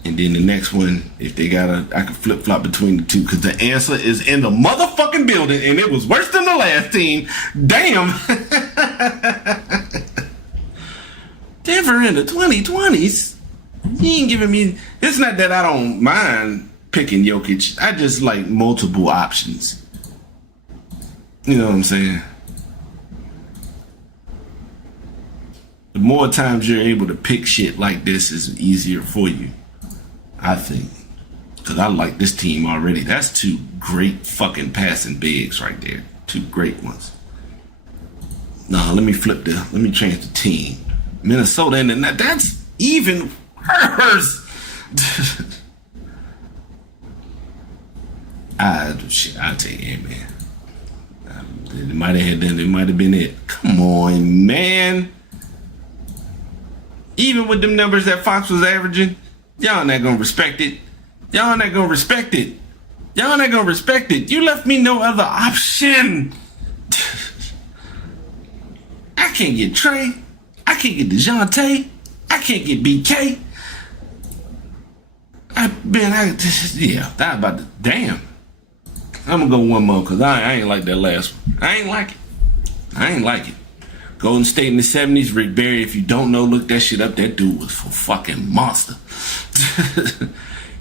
And then the next one, if they I can flip-flop between the two because the answer is in the motherfucking building and it was worse than the last team. Damn. Denver in the 2020s. He ain't giving me... It's not that I don't mind picking Jokic. I just like multiple options. You know what I'm saying? The more times you're able to pick shit like this is easier for you, I think. Because I like this team already. That's 2 great fucking passing bigs right there. 2 great ones. No, let me change the team. Minnesota, and that's even worse. I'll take it, man. It might have been it. Come on, man. Even with them numbers that Fox was averaging, y'all not gonna respect it. Y'all not gonna respect it. Y'all not gonna respect it. You left me no other option. I can't get Trey. I can't get DeJounte. I can't get BK. That about the damn. I'm gonna go one more because I ain't like that last one. I ain't like it. Golden State in the 70s, Rick Barry. If you don't know, look that shit up. That dude was a fucking monster.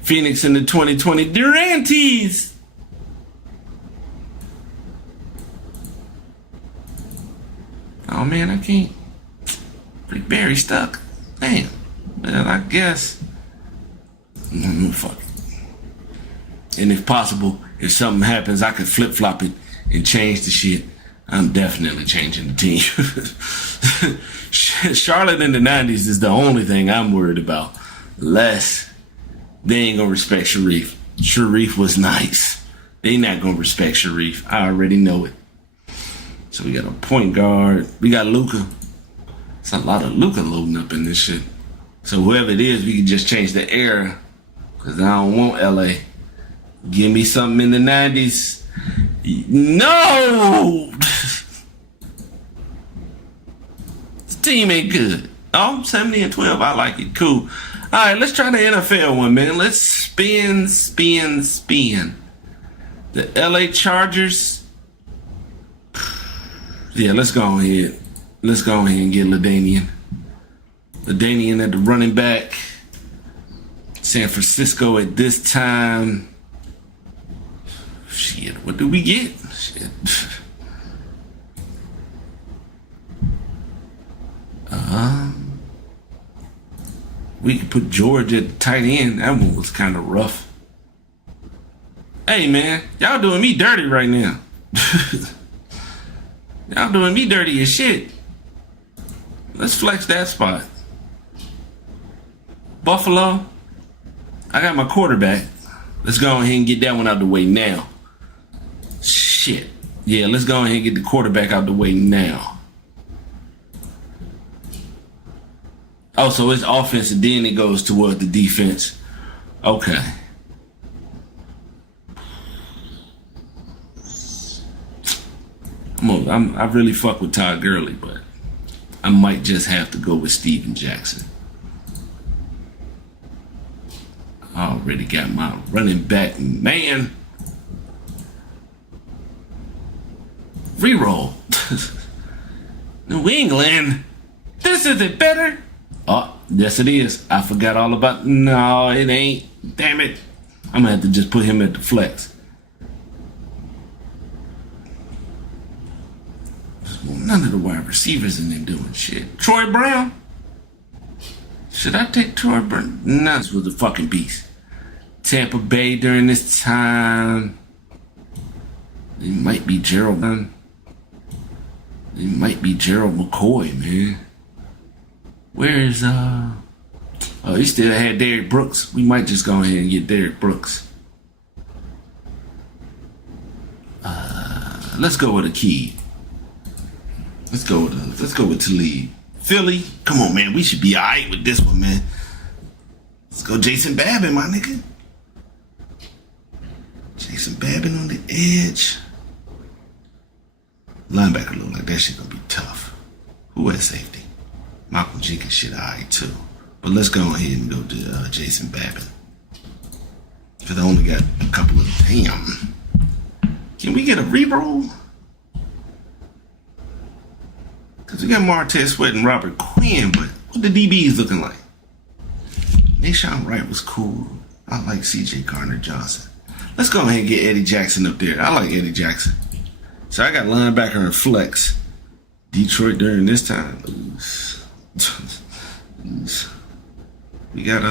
Phoenix in the 2020 Durantes. Oh man, I can't. Rick Barry stuck. Damn. Well, I guess. Fuck it. And if possible, if something happens, I could flip-flop it and change the shit. I'm definitely changing the team. Charlotte in the 90s is the only thing I'm worried about. Less, they ain't gonna respect Sharif. Sharif was nice. They not gonna respect Sharif. I already know it. So we got a point guard. We got Luka. It's a lot of Luka loading up in this shit. So whoever it is, we can just change the era. Because I don't want LA. Give me something in the 90s. No! This team ain't good. Oh, 70-12. I like it. Cool. All right, let's try the NFL one, man. Let's spin. The LA Chargers. Yeah, let's go ahead. Let's go ahead and get LaDainian. LaDainian at the running back. San Francisco at this time. Shit, what do we get? Shit. We could put George at the tight end. That one was kind of rough. Hey, man, y'all doing me dirty right now. Y'all doing me dirty as shit. Let's flex that spot. Buffalo, I got my quarterback. Let's go ahead and get that one out the way now. Shit. Yeah, let's go ahead and get the quarterback out the way now. Oh, so it's offense and then it goes toward the defense. Okay. I really fuck with Todd Gurley, but I might just have to go with Steven Jackson. I already got my running back, man. Reroll. New England. This isn't better. Oh, yes it is. I forgot all about. No, it ain't. Damn it. I'm gonna have to just put him at the flex. None of the wide receivers in there doing shit. Troy Brown. Should I take Troy Brown? No, this was a fucking beast. Tampa Bay during this time. It might be Gerald. It might be Gerald McCoy, man. Where is Oh, he still had Derrick Brooks. We might just go ahead and get Derrick Brooks. Let's go with a key. Let's go with Talib. Philly, come on, man. We should be alright with this one, man. Let's go Jason Babin, my nigga. Jason Babin on the edge. Linebacker look like that shit gonna be tough. Who at safety? Malcolm Jenkins shit alright too. But let's go ahead and go to Jason Babin. Because I only got a couple of... Damn. Can we get a reroll? Because we got Martez Sweat and Robert Quinn, but what the DBs looking like? Nashawn Wright was cool. I like CJ Gardner-Johnson. Let's go ahead and get Eddie Jackson up there. I like Eddie Jackson. So I got linebacker and flex. Detroit during this time. We got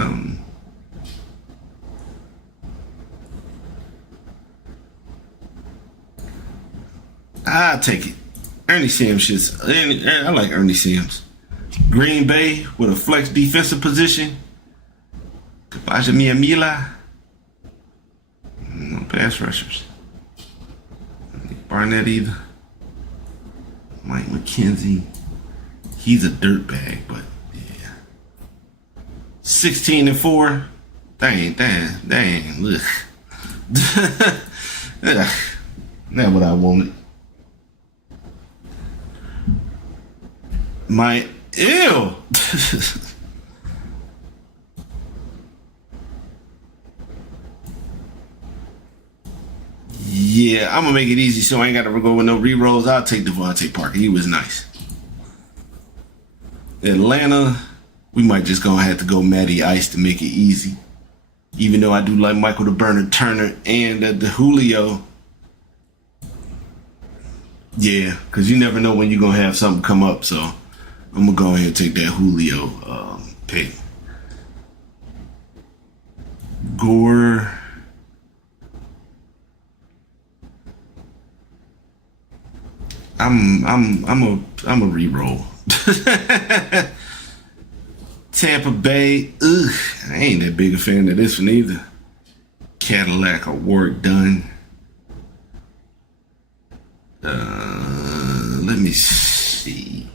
I'll take it. Ernie Sims I like Ernie Sims. Green Bay with a flex defensive position. Kabaja Mila. No pass rushers. Barnett either. Mike McKenzie. He's a dirtbag, but yeah. 16-4. Dang. Look. Not what I wanted. My ew. Yeah, I'm gonna make it easy so I ain't gotta go with no rerolls. I'll take Devontae Parker. He was nice. Atlanta, we might just gonna have to go Matty Ice to make it easy. Even though I do like Michael the Burner Turner and the Julio. Yeah, because you never know when you're gonna have something come up, so I'm gonna go ahead and take that Julio pick. Gore. I'm a reroll. Tampa Bay. Ugh, I ain't that big a fan of this one either. Cadillac or work done. see.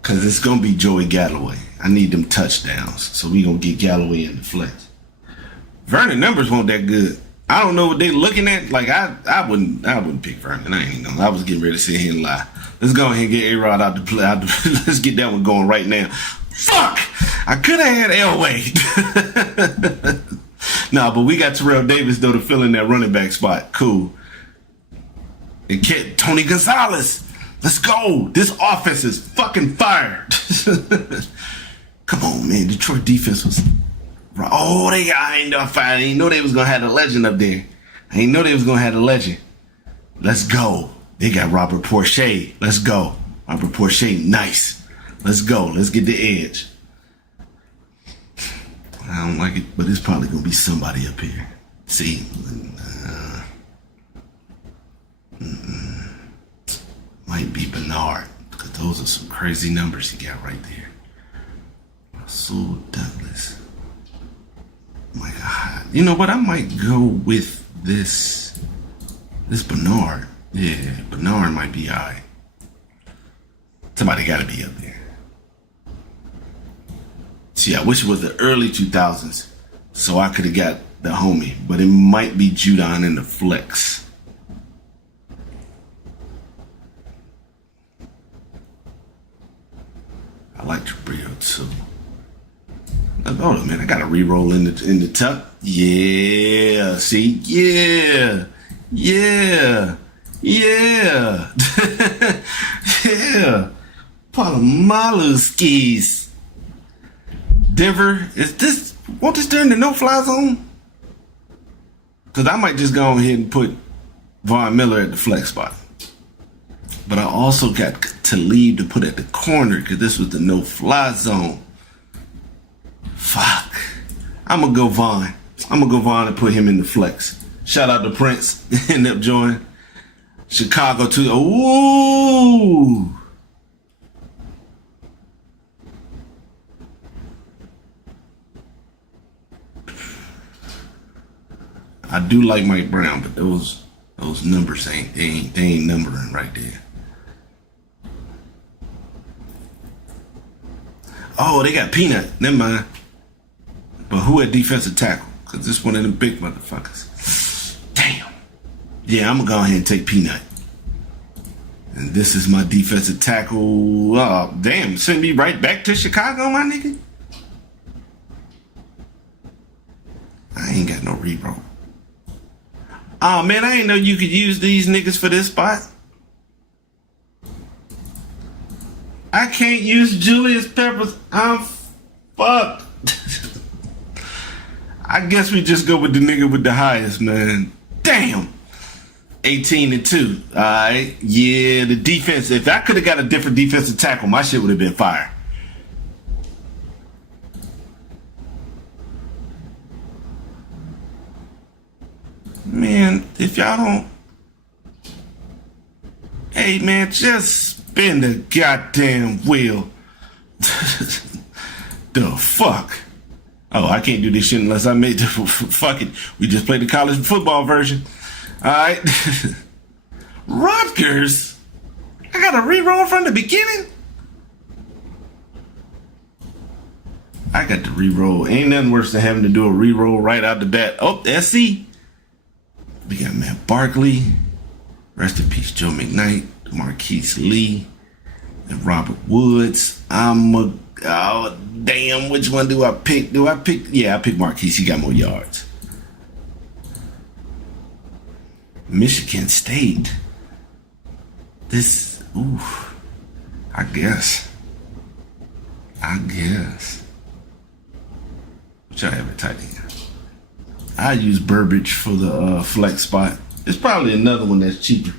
Because it's going to be Joey Galloway. I need them touchdowns. So we going to get Galloway in the flex. Vernon numbers weren't that good. I don't know what they looking at. Like, I wouldn't pick Vernon. I ain't know. I was getting ready to sit here and lie. Let's go ahead and get A-Rod out the play. Let's get that one going right now. Fuck! I could have had Elway. Nah, but we got Terrell Davis, though, to fill in that running back spot. Cool. And Tony Gonzalez. Let's go. This offense is fucking fire. Come on, man. Detroit defense was... Oh, I ain't know they was going to have the legend up there. I ain't know they was going to have the legend. Let's go. They got Robert Porsche. Let's go. Robert Porsche, nice. Let's go. Let's get the edge. I don't like it, but it's probably going to be somebody up here. See? Might be Bernard, because those are some crazy numbers he got right there. Russell Douglas. My God. You know what? I might go with this Bernard. Yeah, Bernard might be all right. Somebody got to be up there. See, I wish it was the early 2000s so I could have got the homie, but it might be Judon in the flex. I like Tribrio too. Hold on, man. I got a re-roll in the tuck. Yeah. See? Yeah. Yeah. Yeah. Yeah. Palomalu skis. Denver, won't this turn to no-fly zone? Because I might just go ahead and put Von Miller at the flex spot. But I also got to leave to put at the corner because this was the no-fly zone. Fuck. I'm going to go Vaughn. And put him in the flex. Shout out to Prince. End up joining. Chicago too. Ooh. I do like Mike Brown, but those numbers ain't numbering right there. Oh, they got Peanut. Never mind. But who at defensive tackle? Because this one of them big motherfuckers. Damn. Yeah, I'm going to go ahead and take Peanut. And this is my defensive tackle. Oh, damn. Send me right back to Chicago, my nigga. I ain't got no reroll. Oh, man, I ain't know you could use these niggas for this spot. I can't use Julius Peppers. I'm fucked. I guess we just go with the nigga with the highest, man. Damn. 18-2. All right. Yeah, the defense. If I could have got a different defensive tackle, my shit would have been fire. Man, if y'all don't... Hey, man, just spin the goddamn wheel. The fuck? Oh, I can't do this shit unless I made the... Fuck it. We just played the college football version. All right. Rutgers? I got a reroll from the beginning? I got to reroll. Ain't nothing worse than having to do a reroll right out the bat. Oh, SC. We got Matt Barkley. Rest in peace, Joe McKnight, Marquise Lee, and Robert Woods. Oh, damn, which one do I pick? Yeah, I pick Marquise. He got more yards. Michigan State. I guess. Which I have a tight end. I use Burbage for the flex spot. It's probably another one that's cheaper.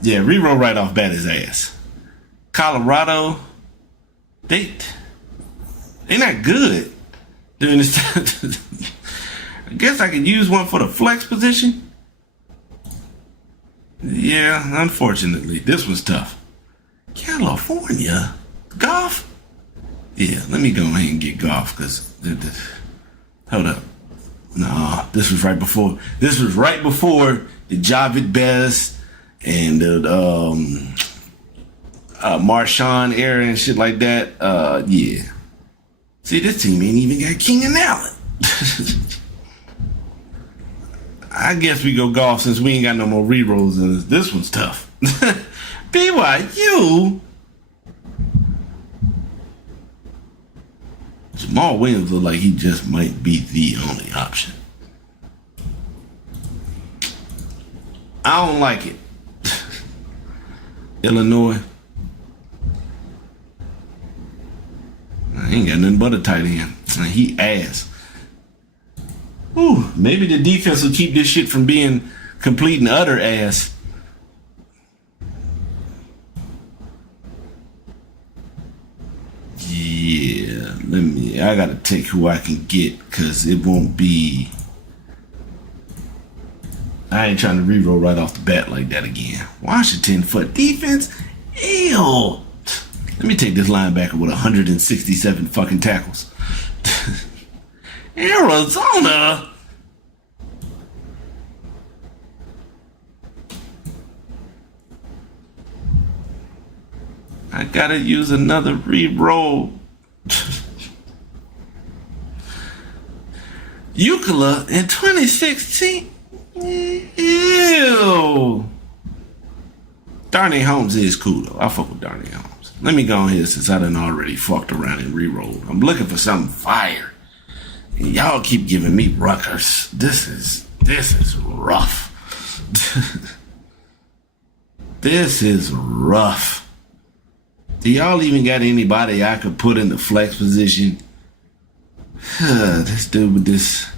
Yeah, reroll right off bat his ass. Colorado, they're not good during this time. I guess I could use one for the flex position. Yeah, unfortunately, this was tough. California, Goff. Yeah, let me go ahead and get Goff because hold up. Nah, this was right before the Javid Best and the Marshawn era and shit like that. Yeah. See, this team ain't even got Keenan Allen. I guess we go golf since we ain't got no more rerolls and this one's tough. BYU. Jamal Williams look like he just might be the only option. I don't like it. Illinois. I ain't got nothing but a tight end. He ass. Ooh, maybe the defense will keep this shit from being complete and utter ass. Yeah, I gotta take who I can get because it won't be. I ain't trying to reroll right off the bat like that again. Washington for defense? Ew. Let me take this linebacker with 167 fucking tackles. Arizona? I gotta use another reroll. Euclid in 2016? Ew. Darnay Holmes is cool though. I fuck with Darnay Holmes. Let me go ahead since I done already fucked around and rerolled. I'm looking for something fire. And y'all keep giving me Rutgers. This is rough. This is rough. Do y'all even got anybody I could put in the flex position? This dude with this.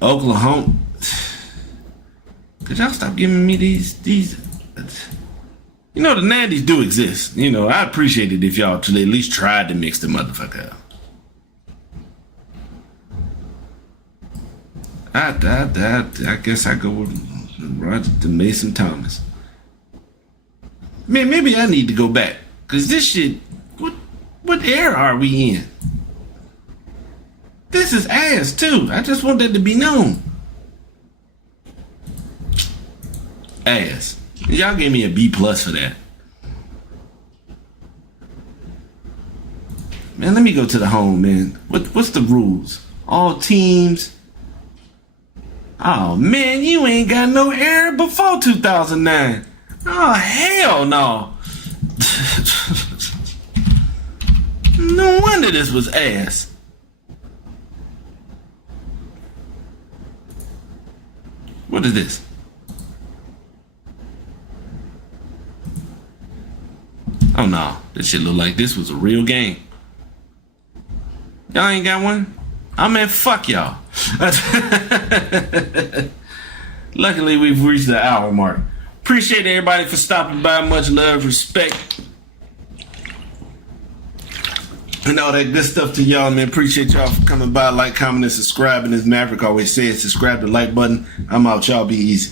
Oklahoma. Could y'all stop giving me these? You know, the Nandies do exist. You know, I appreciate it if y'all at least tried to mix the motherfucker up. I guess I go with Roger Mason Thomas. Man, maybe I need to go back. Because this shit, what era are we in? This is ass, too. I just want that to be known. Ass. Y'all gave me a B+ for that. Man, let me go to the home, man. What's the rules? All teams. Oh, man, you ain't got no error before 2009. Oh, hell no. No wonder this was ass. What is this? Oh, no. This shit look like this was a real game. Y'all ain't got one? I mean, fuck y'all. Luckily, we've reached the hour mark. Appreciate everybody for stopping by. Much love, respect, and all that good stuff to y'all, man. Appreciate y'all for coming by. Like, comment, and subscribing. As Maverick always says, subscribe to the like button. I'm out. Y'all be easy.